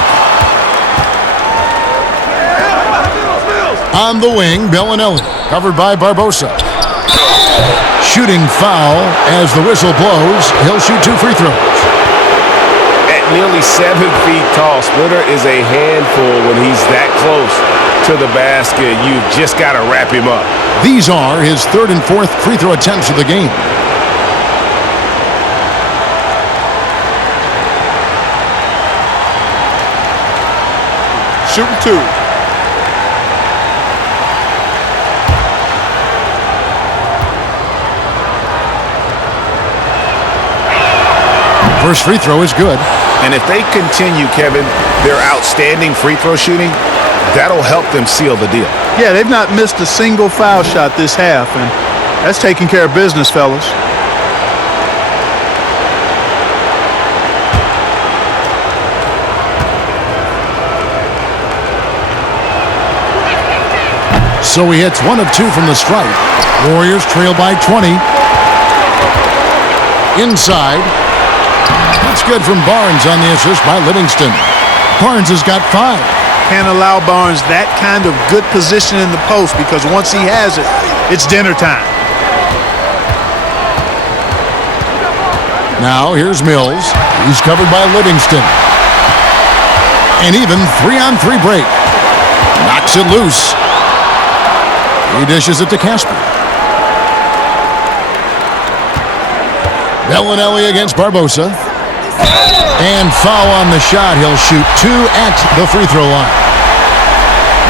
On the wing, Bellinelli, covered by Barbosa. Shooting foul as the whistle blows. He'll shoot 2 free throws. At nearly 7 feet tall, Splitter is a handful when he's that close to the basket. You've just got to wrap him up. These are his 3rd and 4th free throw attempts of the game. Shooting 2. First free throw is good. And if they continue, Kevin, their outstanding free throw shooting, that'll help them seal the deal. Yeah, they've not missed a single foul shot this half, and that's taking care of business, fellas. So he hits 1 of 2 from the stripe. Warriors trail by 20. Inside. That's good from Barnes on the assist by Livingston. Barnes has got 5. Can't allow Barnes that kind of good position in the post because once he has it, it's dinner time. Now here's Mills. He's covered by Livingston. An even 3-on-3 break. Knocks it loose. He dishes it to Casper. Bellinelli against Barbosa. And foul on the shot. He'll shoot 2 at the free throw line.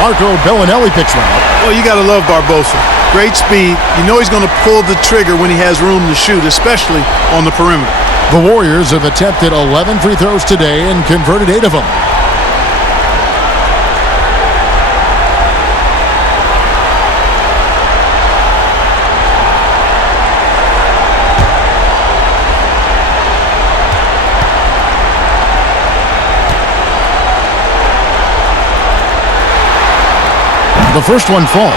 Marco Bellinelli picks one up. Well, you got to love Barbosa. Great speed. You know he's going to pull the trigger when he has room to shoot, especially on the perimeter. The Warriors have attempted 11 free throws today and converted 8 of them. The first one falls.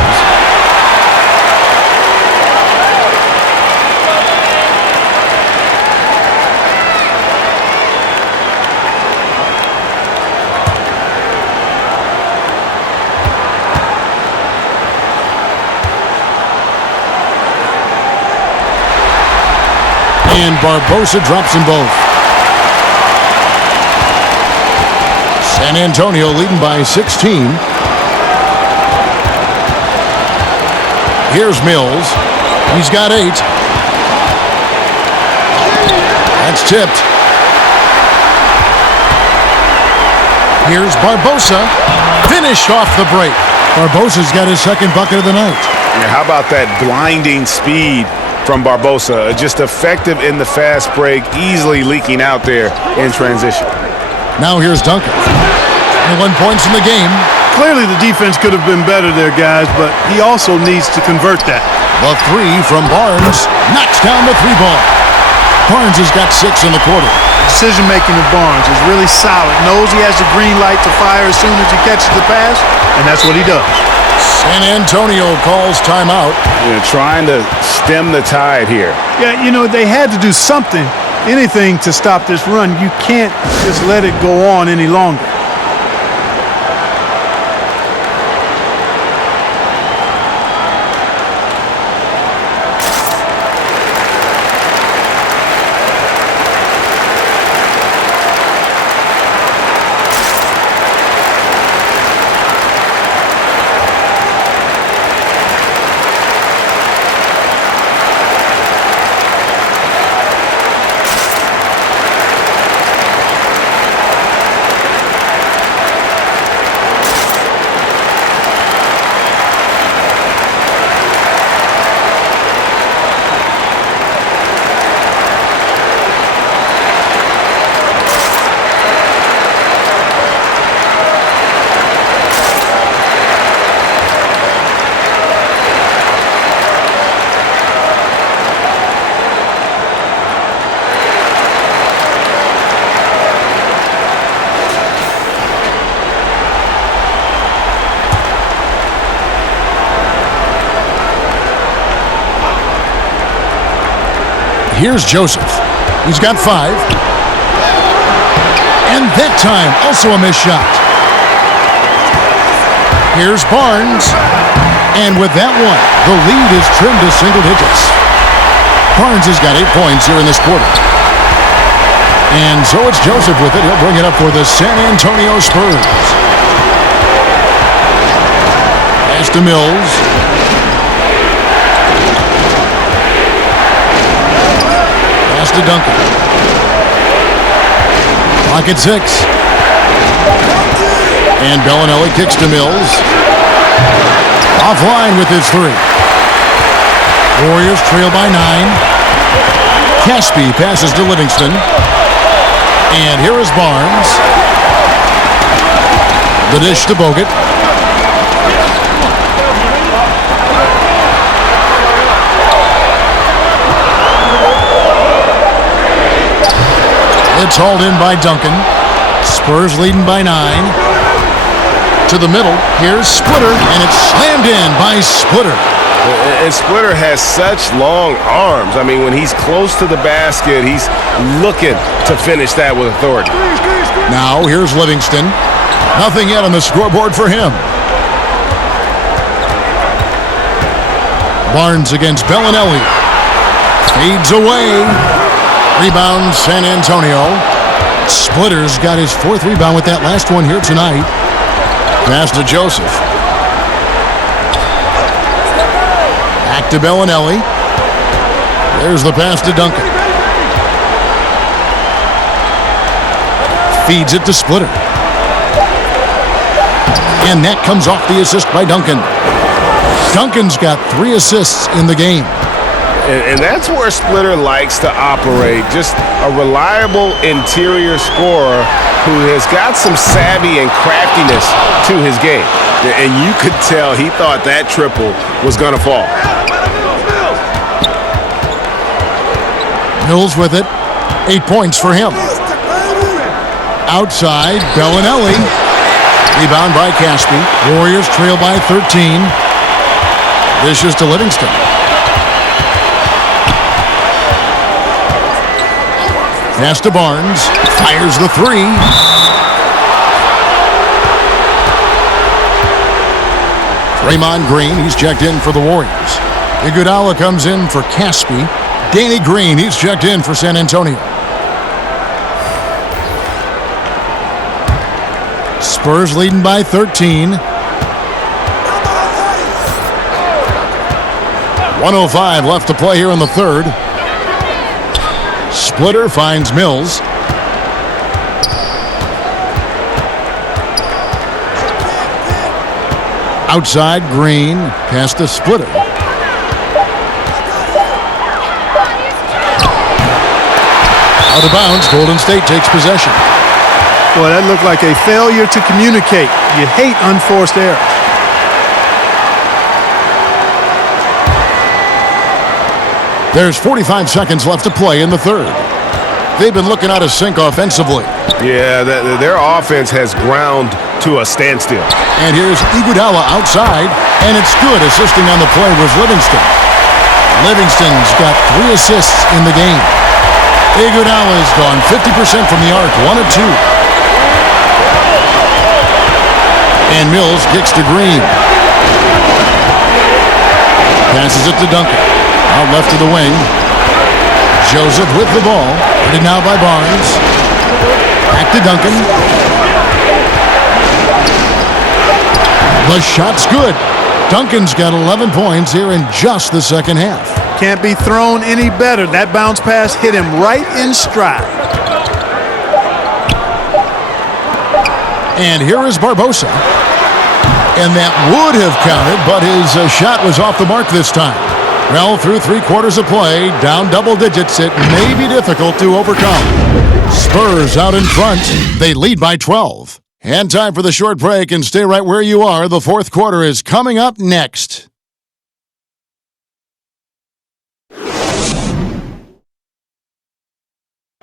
And Barbosa drops them both. San Antonio leading by 16. Here's Mills. He's got 8. That's tipped. Here's Barbosa. Finished off the break. Barbosa's got his second bucket of the night. Yeah, how about that blinding speed from Barbosa? Just effective in the fast break, easily leaking out there in transition. Now here's Duncan. 21 points in the game. Clearly the defense could have been better there, guys, but he also needs to convert that. The 3 from Barnes knocks down the 3-ball. Barnes has got 6 in the quarter. Decision-making of Barnes is really solid. Knows he has the green light to fire as soon as he catches the pass, and that's what he does. San Antonio calls timeout. Trying to stem the tide here. Yeah, you know, they had to do something, anything to stop this run. You can't just let it go on any longer. Here's Joseph. He's got 5. And that time, also a missed shot. Here's Barnes. And with that one, the lead is trimmed to single digits. Barnes has got 8 points here in this quarter. And so it's Joseph with it. He'll bring it up for the San Antonio Spurs. Pass to Mills. Pass to Duncan. Clock at 6. And Bellinelli kicks to Mills. Offline with his 3. Warriors trail by 9. Caspi passes to Livingston. And here is Barnes. The dish to Bogut. It's hauled in by Duncan. Spurs leading by 9. To the middle. Here's Splitter, and it's slammed in by Splitter. And Splitter has such long arms. I mean, when he's close to the basket, he's looking to finish that with authority. Now here's Livingston. Nothing yet on the scoreboard for him. Barnes against Bellinelli. Fades away. Rebound San Antonio. Splitter's got his 4th rebound with that last one here tonight. Pass to Joseph. Back to Bellinelli. There's the pass to Duncan. Feeds it to Splitter. And that comes off the assist by Duncan. Duncan's got 3 assists in the game. And that's where Splitter likes to operate. Just a reliable interior scorer who has got some savvy and craftiness to his game. And you could tell he thought that triple was going to fall. Mills with it. 8 points for him. Outside, Bellinelli. Rebound by Caspi. Warriors trail by 13. Dishes to Livingston. Pass to Barnes. Fires the 3. Draymond Green, he's checked in for the Warriors. Iguodala comes in for Caspi. Danny Green, he's checked in for San Antonio. Spurs leading by 13. 1:05 left to play here in the third. Splitter finds Mills. Outside, Green. Pass to Splitter. Out of bounds, Golden State takes possession. Boy, that looked like a failure to communicate. You hate unforced errors. There's 45 seconds left to play in the third. They've been looking out of sync offensively. Yeah, their offense has ground to a standstill. And here's Iguodala outside, and it's good. Assisting on the play was Livingston. Livingston's got 3 assists in the game. Iguodala's gone 50% from the arc, 1 of 2. And Mills kicks to Green. Passes it to Duncan. Out left to the wing. Joseph with the ball. Headed now by Barnes. Back to Duncan. The shot's good. Duncan's got 11 points here in just the second half. Can't be thrown any better. That bounce pass hit him right in stride. And here is Barbosa. And that would have counted, but his shot was off the mark this time. Well, through 3 quarters of play, down double digits, it may be difficult to overcome. Spurs out in front. They lead by 12. And time for the short break, and stay right where you are. The fourth quarter is coming up next.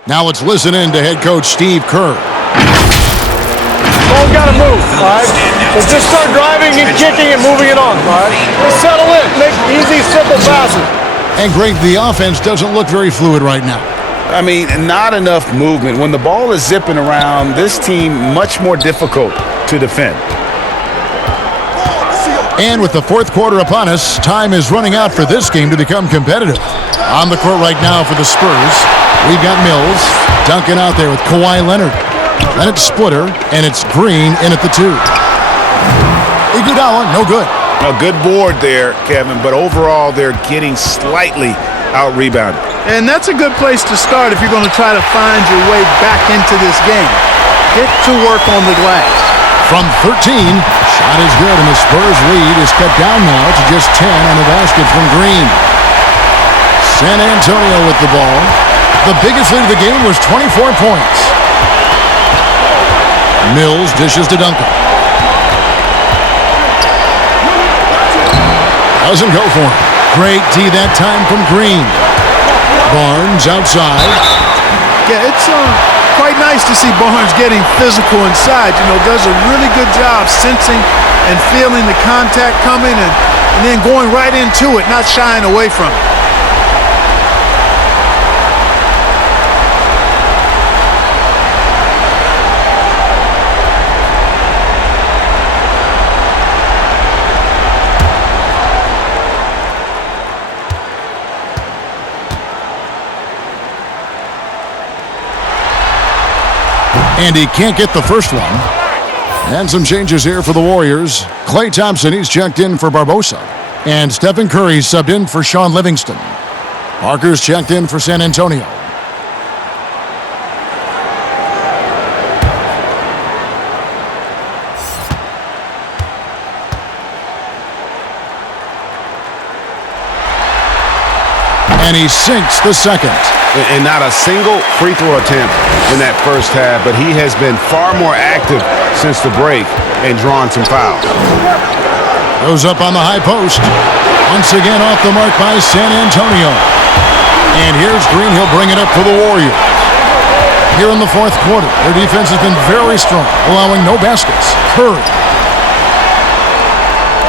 Now let's listen in to head coach Steve Kerr. Ball's got to move, all right? So just start driving and kicking and moving it on, all right? Just settle in. Make easy, simple passes. And Greg, the offense doesn't look very fluid right now. I mean, not enough movement. When the ball is zipping around, this team much more difficult to defend. And with the fourth quarter upon us, time is running out for this game to become competitive. On the court right now for the Spurs, we've got Mills. Duncan out there with Kawhi Leonard. Then it's Splitter, and it's Green in at the 2. Iguodala, no good. A good board there, Kevin, but overall they're getting slightly out-rebounded. And that's a good place to start if you're going to try to find your way back into this game. Get to work on the glass. From 13, shot is good, and the Spurs lead is cut down now to just 10 on the basket from Green. San Antonio with the ball. The biggest lead of the game was 24 points. Mills dishes to Duncan. Doesn't go for him. Great D that time from Green. Barnes outside. Yeah, it's quite nice to see Barnes getting physical inside. You know, does a really good job sensing and feeling the contact coming and then going right into it, not shying away from it. And he can't get the first one. And some changes here for the Warriors. Klay Thompson, he's checked in for Barbosa. And Stephen Curry subbed in for Sean Livingston. Parker's checked in for San Antonio. And he sinks the second. And not a single free throw attempt in that first half, but he has been far more active since the break and drawn some fouls. Goes up on the high post. Once again off the mark by San Antonio. And here's Green. He'll bring it up for the Warriors. Here in the fourth quarter, their defense has been very strong, allowing no baskets. Curry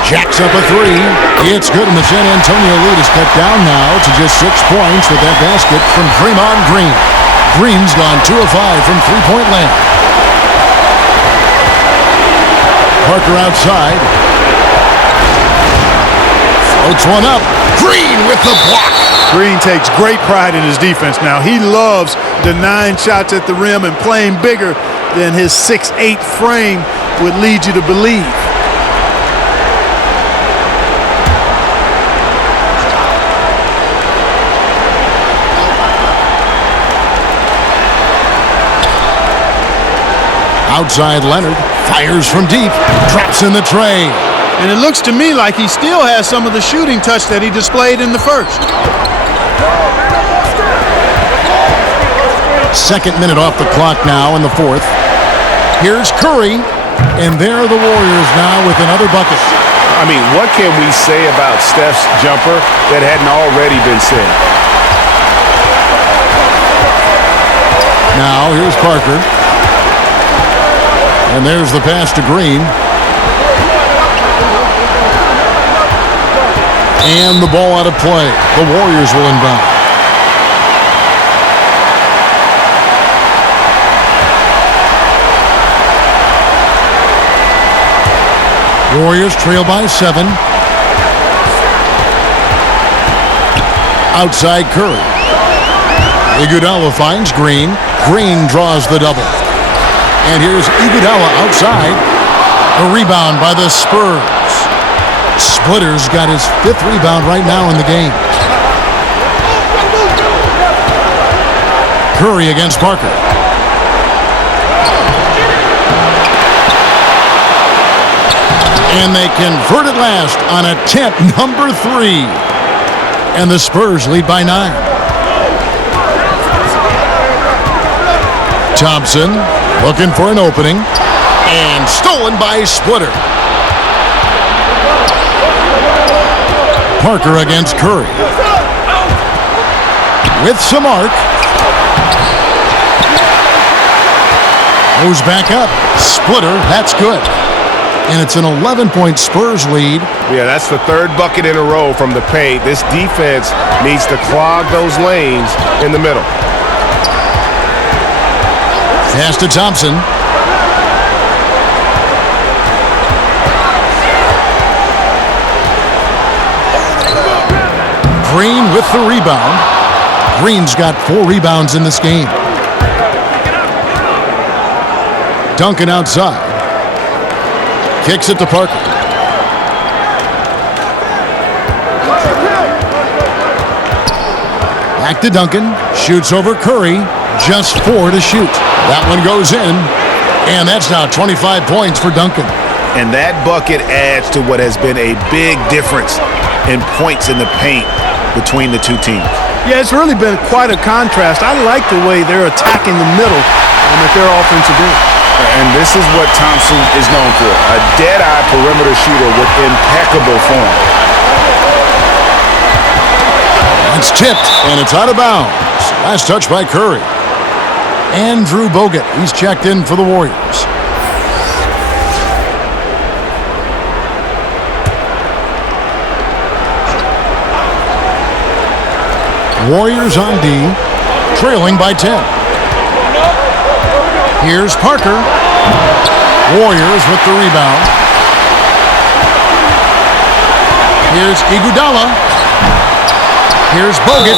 jacks up a three. It's good, and the San Antonio lead is cut down now to just 6 points with that basket from Draymond Green. Green's gone 2 of 5 from three-point land. Parker outside. Floats one up. Green with the block. Green takes great pride in his defense now. He loves denying shots at the rim and playing bigger than his 6'8" frame would lead you to believe. Outside Leonard, fires from deep, drops in the tray. And it looks to me like he still has some of the shooting touch that he displayed in the first. Second minute off the clock now in the fourth. Here's Curry, and there are the Warriors now with another bucket. I mean, what can we say about Steph's jumper that hadn't already been said? Now, here's Parker. And there's the pass to Green. And the ball out of play. The Warriors will inbound. Warriors trail by 7. Outside Curry. Iguodala finds Green. Green draws the double. And here's Iguodala outside. A rebound by the Spurs. Splitter's got his 5th rebound right now in the game. Curry against Parker. And they convert at last on attempt number 3. And the Spurs lead by 9. Thompson looking for an opening. And stolen by Splitter. Parker against Curry. With some arc. Goes back up. Splitter, that's good. And it's an 11-point Spurs lead. Yeah, that's the 3rd bucket in a row from the paint. This defense needs to clog those lanes in the middle. Pass to Thompson. Green with the rebound. Green's got 4 rebounds in this game. Duncan outside. Kicks it to Parker. Back to Duncan. Shoots over Curry. Just 4 to shoot. That one goes in. And that's now 25 points for Duncan. And that bucket adds to what has been a big difference in points in the paint between the two teams. Yeah, it's really been quite a contrast. I like the way they're attacking the middle at their offensive end. And this is what Thompson is known for, a dead-eye perimeter shooter with impeccable form. It's tipped, and it's out of bounds. Last touch by Curry. Andrew Bogut, he's checked in for the Warriors. Warriors on D, trailing by 10. Here's Parker. Warriors with the rebound. Here's Iguodala. Here's Bogut.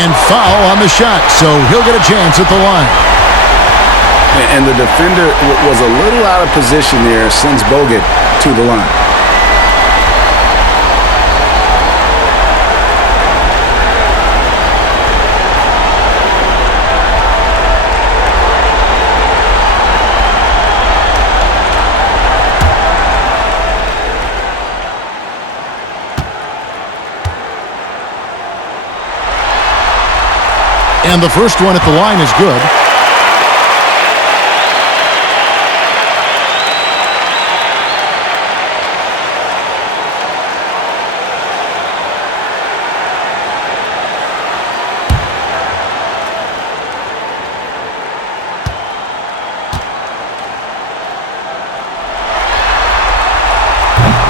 And foul on the shot, so he'll get a chance at the line. And the defender was a little out of position there, sends Bogut to the line. And the first one at the line is good.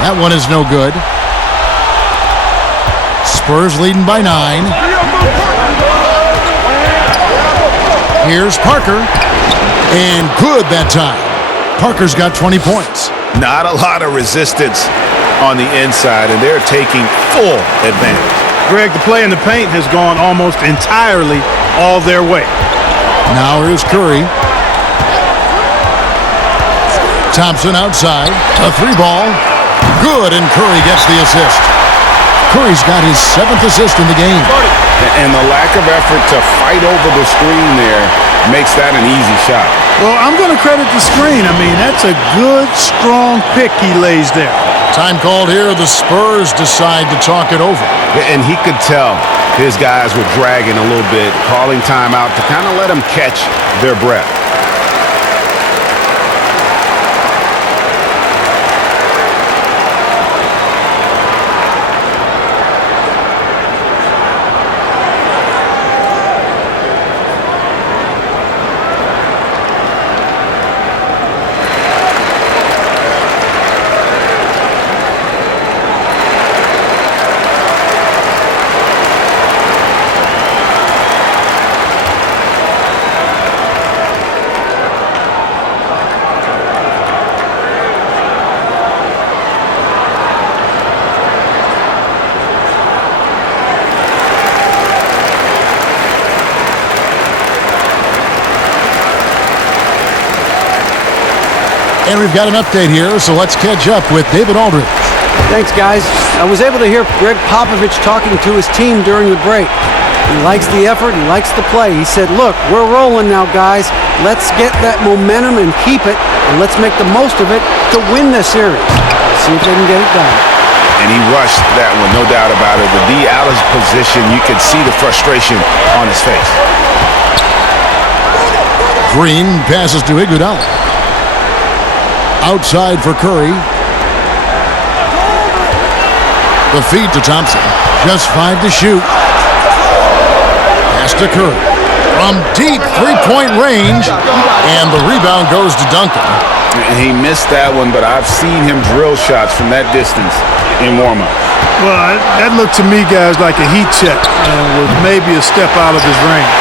That one is no good. Spurs leading by 9. Here's Parker. And good that time. Parker's got 20 points. Not a lot of resistance on the inside, and they're taking full advantage. Greg, the play in the paint has gone almost entirely all their way. Now here's Curry. Thompson outside. A 3-ball. Good, and Curry gets the assist. Curry's got his 7th assist in the game. And the lack of effort to fight over the screen there makes that an easy shot. Well, I'm going to credit the screen. I mean, that's a good, strong pick he lays there. Time called here. The Spurs decide to talk it over. And he could tell his guys were dragging a little bit, calling timeout to kind of let them catch their breath. And we've got an update here, so let's catch up with David Aldridge. Thanks, guys. I was able to hear Greg Popovich talking to his team during the break. He likes the effort. He likes the play. He said, look, we're rolling now, guys. Let's get that momentum and keep it, and let's make the most of it to win this series. See if they can get it done. And he rushed that one, no doubt about it. The D out of position, you could see the frustration on his face. Green passes to Iguodala. Outside for Curry. The feed to Thompson. Just 5 to shoot. Pass to Curry. From deep three-point range. And the rebound goes to Duncan. He missed that one, but I've seen him drill shots from that distance in warm-up. Well, that looked to me, guys, like a heat check. And was maybe a step out of his range.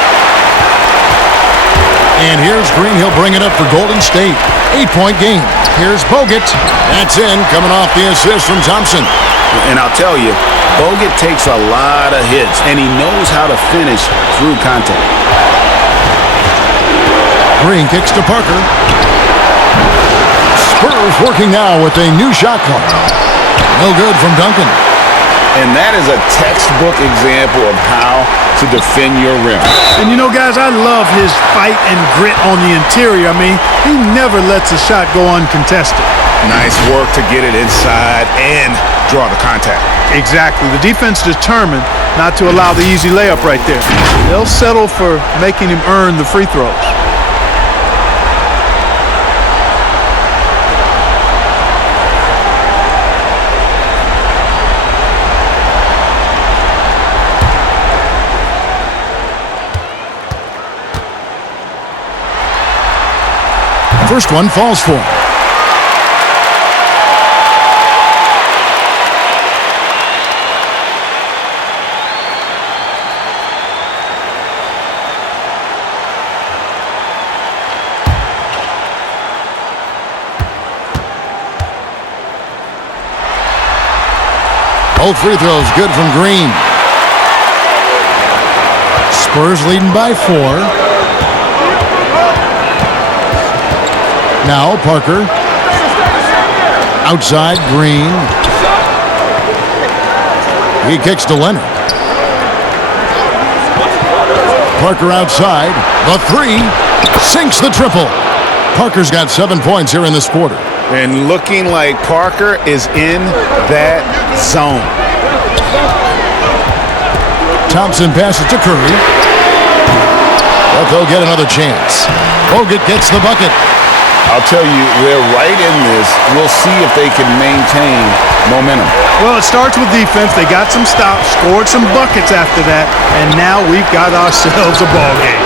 And here's Green. He'll bring it up for Golden State. 8-point game. Here's Bogut. That's in, coming off the assist from Thompson. And I'll tell you, Bogut takes a lot of hits, and he knows how to finish through contact. Green kicks to Parker. Spurs working now with a new shot clock. No good from Duncan. And that is a textbook example of how to defend your rim. And you know, guys, I love his fight and grit on the interior. I mean, he never lets a shot go uncontested. Nice work to get it inside and draw the contact. Exactly. The defense determined not to allow the easy layup right there. They'll settle for making him earn the free throws. First one falls for him. Both free throws good from Green. Spurs leading by 4. Now Parker. Outside, Green. He kicks to Leonard. Parker outside. The 3. Sinks the triple. Parker's got 7 points here in this quarter. And looking like Parker is in that zone. Thompson passes to Curry. but they'll get another chance. Bogut gets the bucket. I'll tell you, they're right in this. We'll see if they can maintain momentum. Well, it starts with defense. They got some stops, scored some buckets after that, and now we've got ourselves a ball game.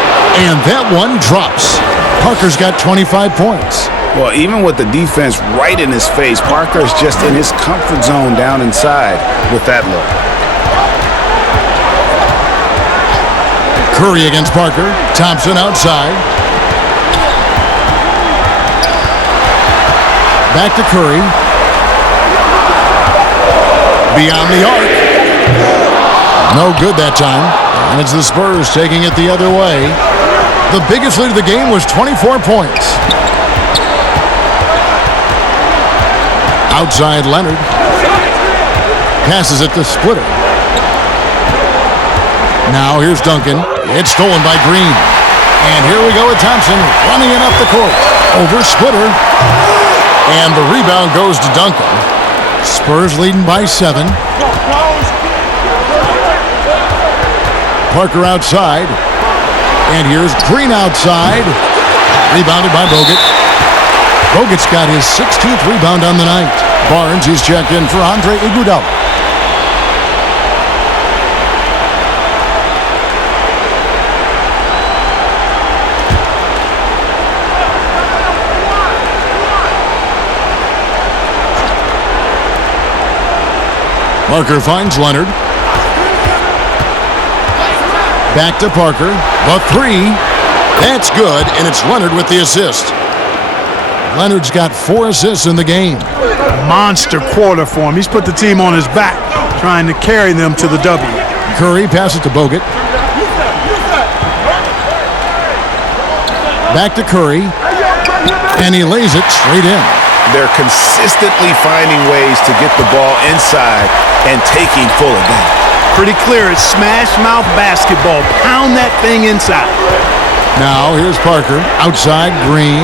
And that one drops. Parker's got 25 points. Well, even with the defense right in his face, Parker's just in his comfort zone down inside with that look. Curry against Parker. Thompson outside. Back to Curry. Beyond the arc. No good that time. And it's the Spurs taking it the other way. The biggest lead of the game was 24 points. Outside Leonard. Passes it to Splitter. Now here's Duncan. It's stolen by Green. And here we go with Thompson running it up the court. Over Splitter. And the rebound goes to Duncan. Spurs leading by 7. Parker outside. And here's Green outside. Rebounded by Bogut. Bogut's got his 16th rebound on the night. Barnes is checked in for Andre Iguodala. Parker finds Leonard. Back to Parker. The 3. That's good, and it's Leonard with the assist. Leonard's got 4 assists in the game. Monster quarter for him. He's put the team on his back, trying to carry them to the W. Curry passes to Bogut. Back to Curry. And he lays it straight in. They're consistently finding ways to get the ball inside and taking full advantage. Pretty clear. It's smash mouth basketball. Pound that thing inside. Now here's Parker. Outside Green.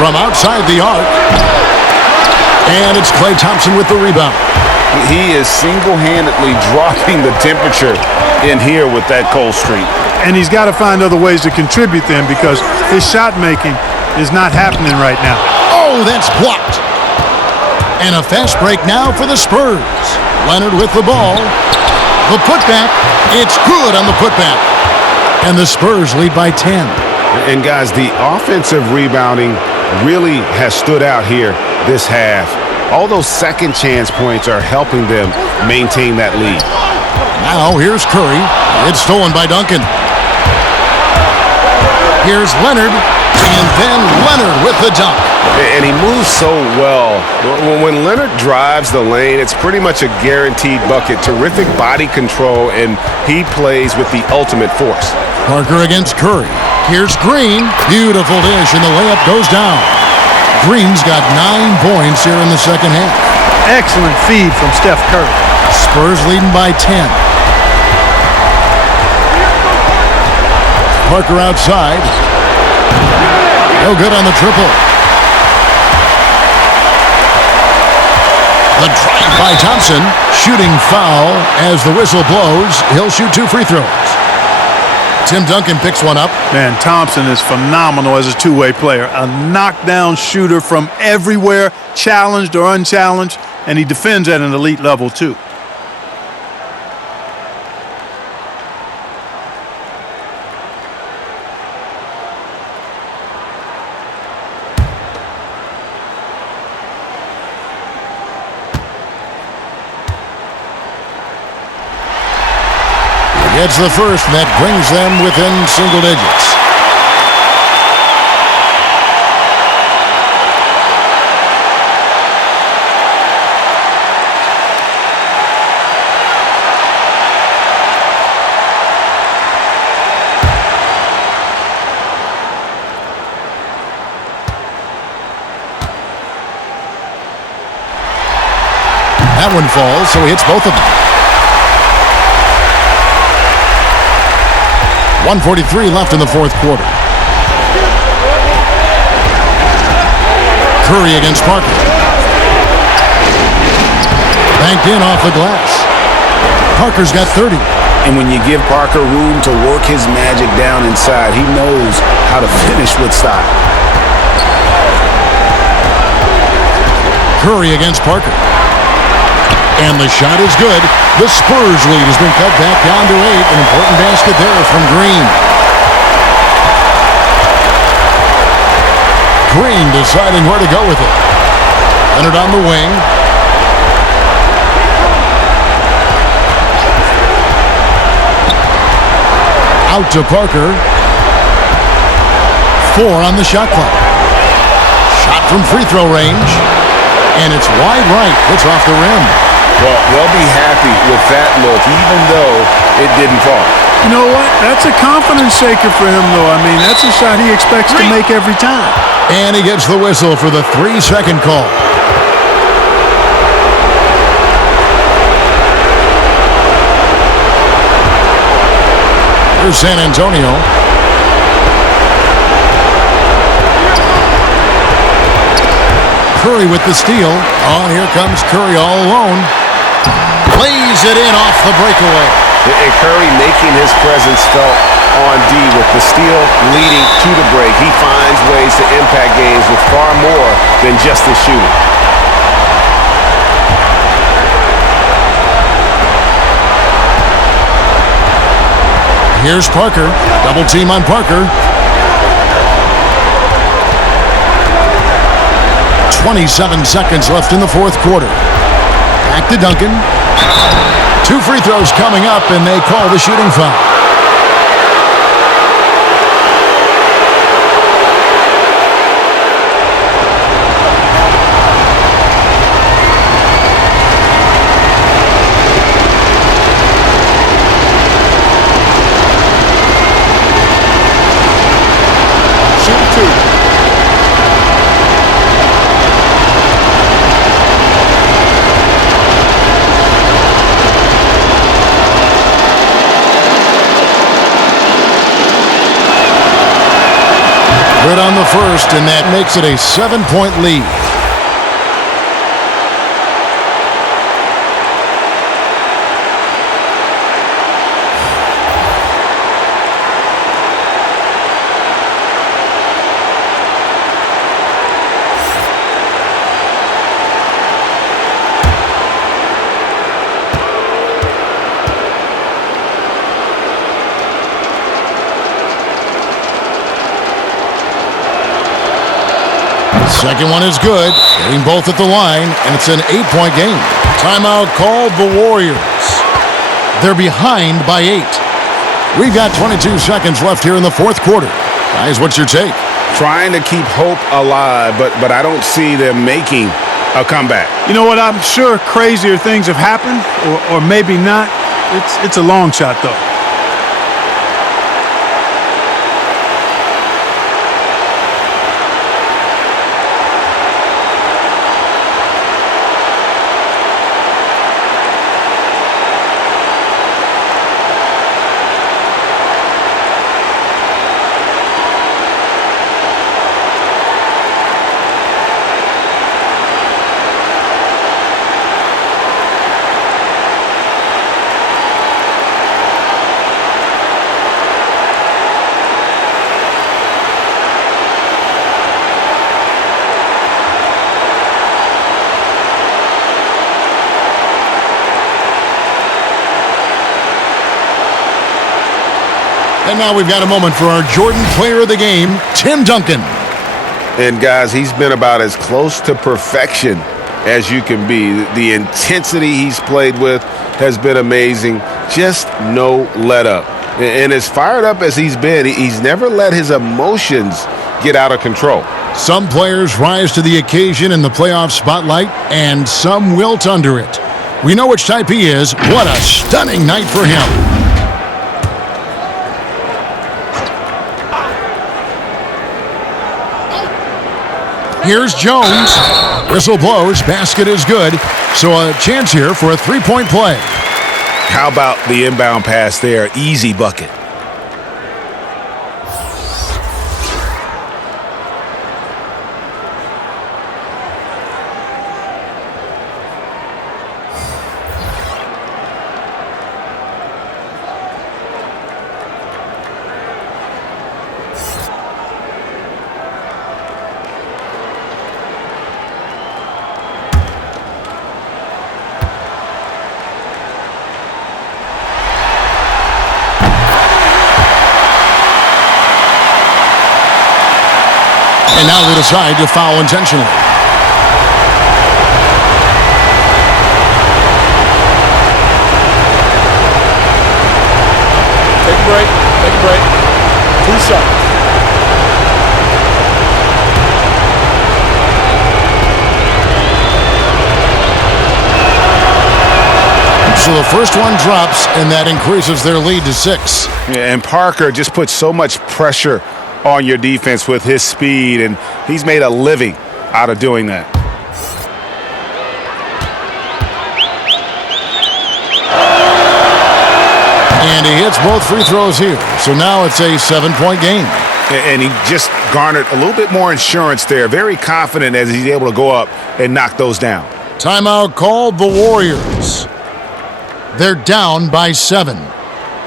From outside the arc. And it's Klay Thompson with the rebound. He is single-handedly dropping the temperature in here with that cold streak. And he's got to find other ways to contribute then, because his shot making is not happening right now. Oh, that's blocked. And a fast break now for the Spurs. Leonard with the ball. The putback. It's good on the putback. And the Spurs lead by 10. And guys, the offensive rebounding really has stood out here this half. All those second chance points are helping them maintain that lead. Now here's Curry. It's stolen by Duncan. Here's Leonard. And then Leonard with the dunk. And he moves so well. When Leonard drives the lane, it's pretty much a guaranteed bucket. Terrific body control, and he plays with the ultimate force. Parker against Curry. Here's Green. Beautiful dish, and the layup goes down. Green's got 9 points here in the second half. Excellent feed from Steph Curry. Spurs leading by 10. Parker outside. No good on the triple. The drive by Thompson. Shooting foul as the whistle blows. He'll shoot 2 free throws. Tim Duncan picks one up. Man, Thompson is phenomenal as a two-way player. A knockdown shooter from everywhere, challenged or unchallenged, and he defends at an elite level too. Gets the first, and that brings them within single digits. That one falls, so he hits both of them. 1:43 left in the fourth quarter. Curry against Parker. Banked in off the glass. Parker's got 30. And when you give Parker room to work his magic down inside, he knows how to finish with style. Curry against Parker. And the shot is good. The Spurs lead has been cut back down to 8. An important basket there from Green. Green deciding where to go with it. Leonard on the wing. Out to Parker. 4 on the shot clock. Shot from free throw range. And it's wide right. Puts off the rim. Well, they'll be happy with that look, even though it didn't fall. You know what? That's a confidence shaker for him, though. I mean, that's a shot he expects to make every time. And he gets the whistle for the 3-second call. Here's San Antonio. Curry with the steal. Oh, here comes Curry all alone. Plays it in off the breakaway. And Curry making his presence felt on D with the steal leading to the break. He finds ways to impact games with far more than just his shooting. Here's Parker. Double team on Parker. 27 seconds left in the fourth quarter. Back to Duncan. 2 free throws coming up, and they call the shooting foul. Good on the first, and that makes it a 7-point lead. Second one is good, getting both at the line, and it's an 8-point game. Timeout called the Warriors. They're behind by 8. We've got 22 seconds left here in the fourth quarter. Guys, what's your take? Trying to keep hope alive, but I don't see them making a comeback. You know what? I'm sure crazier things have happened, or maybe not. It's a long shot, though. And now we've got a moment for our Jordan Player of the Game, Tim Duncan. And guys, he's been about as close to perfection as you can be. The intensity he's played with has been amazing. Just no let up. And as fired up as he's been, he's never let his emotions get out of control. Some players rise to the occasion in the playoff spotlight, and some wilt under it. We know which type he is. What a stunning night for him. Here's Jones. Whistle blows. Basket is good. So a chance here for a three-point play. How about the inbound pass there? Easy bucket. And now they decide to foul intentionally. Take a break. Take a break. 2 seconds. So the first one drops, and that increases their lead to 6. Yeah, and Parker just puts so much pressure on your defense with his speed, and he's made a living out of doing that. And he hits both free throws here. So now it's a 7-point game. And he just garnered a little bit more insurance there. Very confident as he's able to go up and knock those down. Timeout called the Warriors. They're down by 7.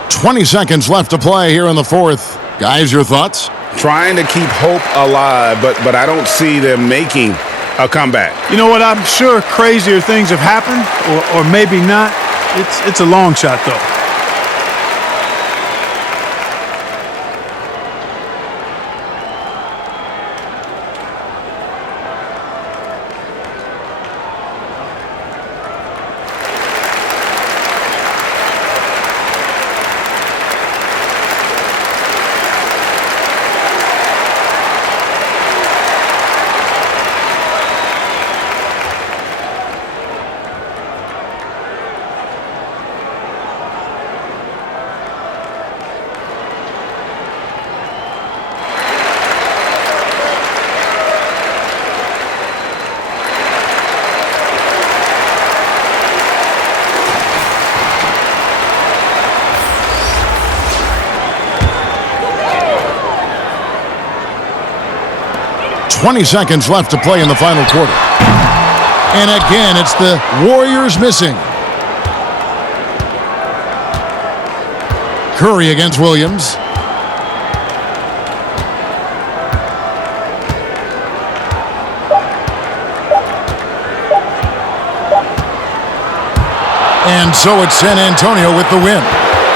20 seconds left to play here in the fourth. Guys, your thoughts? Trying to keep hope alive, but I don't see them making a comeback. You know what? I'm sure crazier things have happened, or maybe not. It's a long shot, though. Twenty seconds left to play in the final quarter. And again, it's the Warriors missing. Curry against Williams. And so it's San Antonio with the win.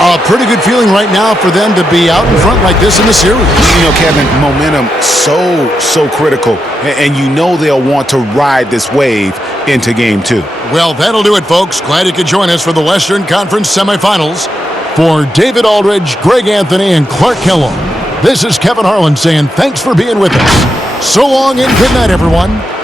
A pretty good feeling right now for them to be out in front like this in the series. You know, Kevin, momentum so critical. And you know they'll want to ride this wave into Game 2. Well, that'll do it, folks. Glad you could join us for the Western Conference semifinals. For David Aldridge, Greg Anthony, and Clark Kellogg, this is Kevin Harlan saying thanks for being with us. So long and good night, everyone.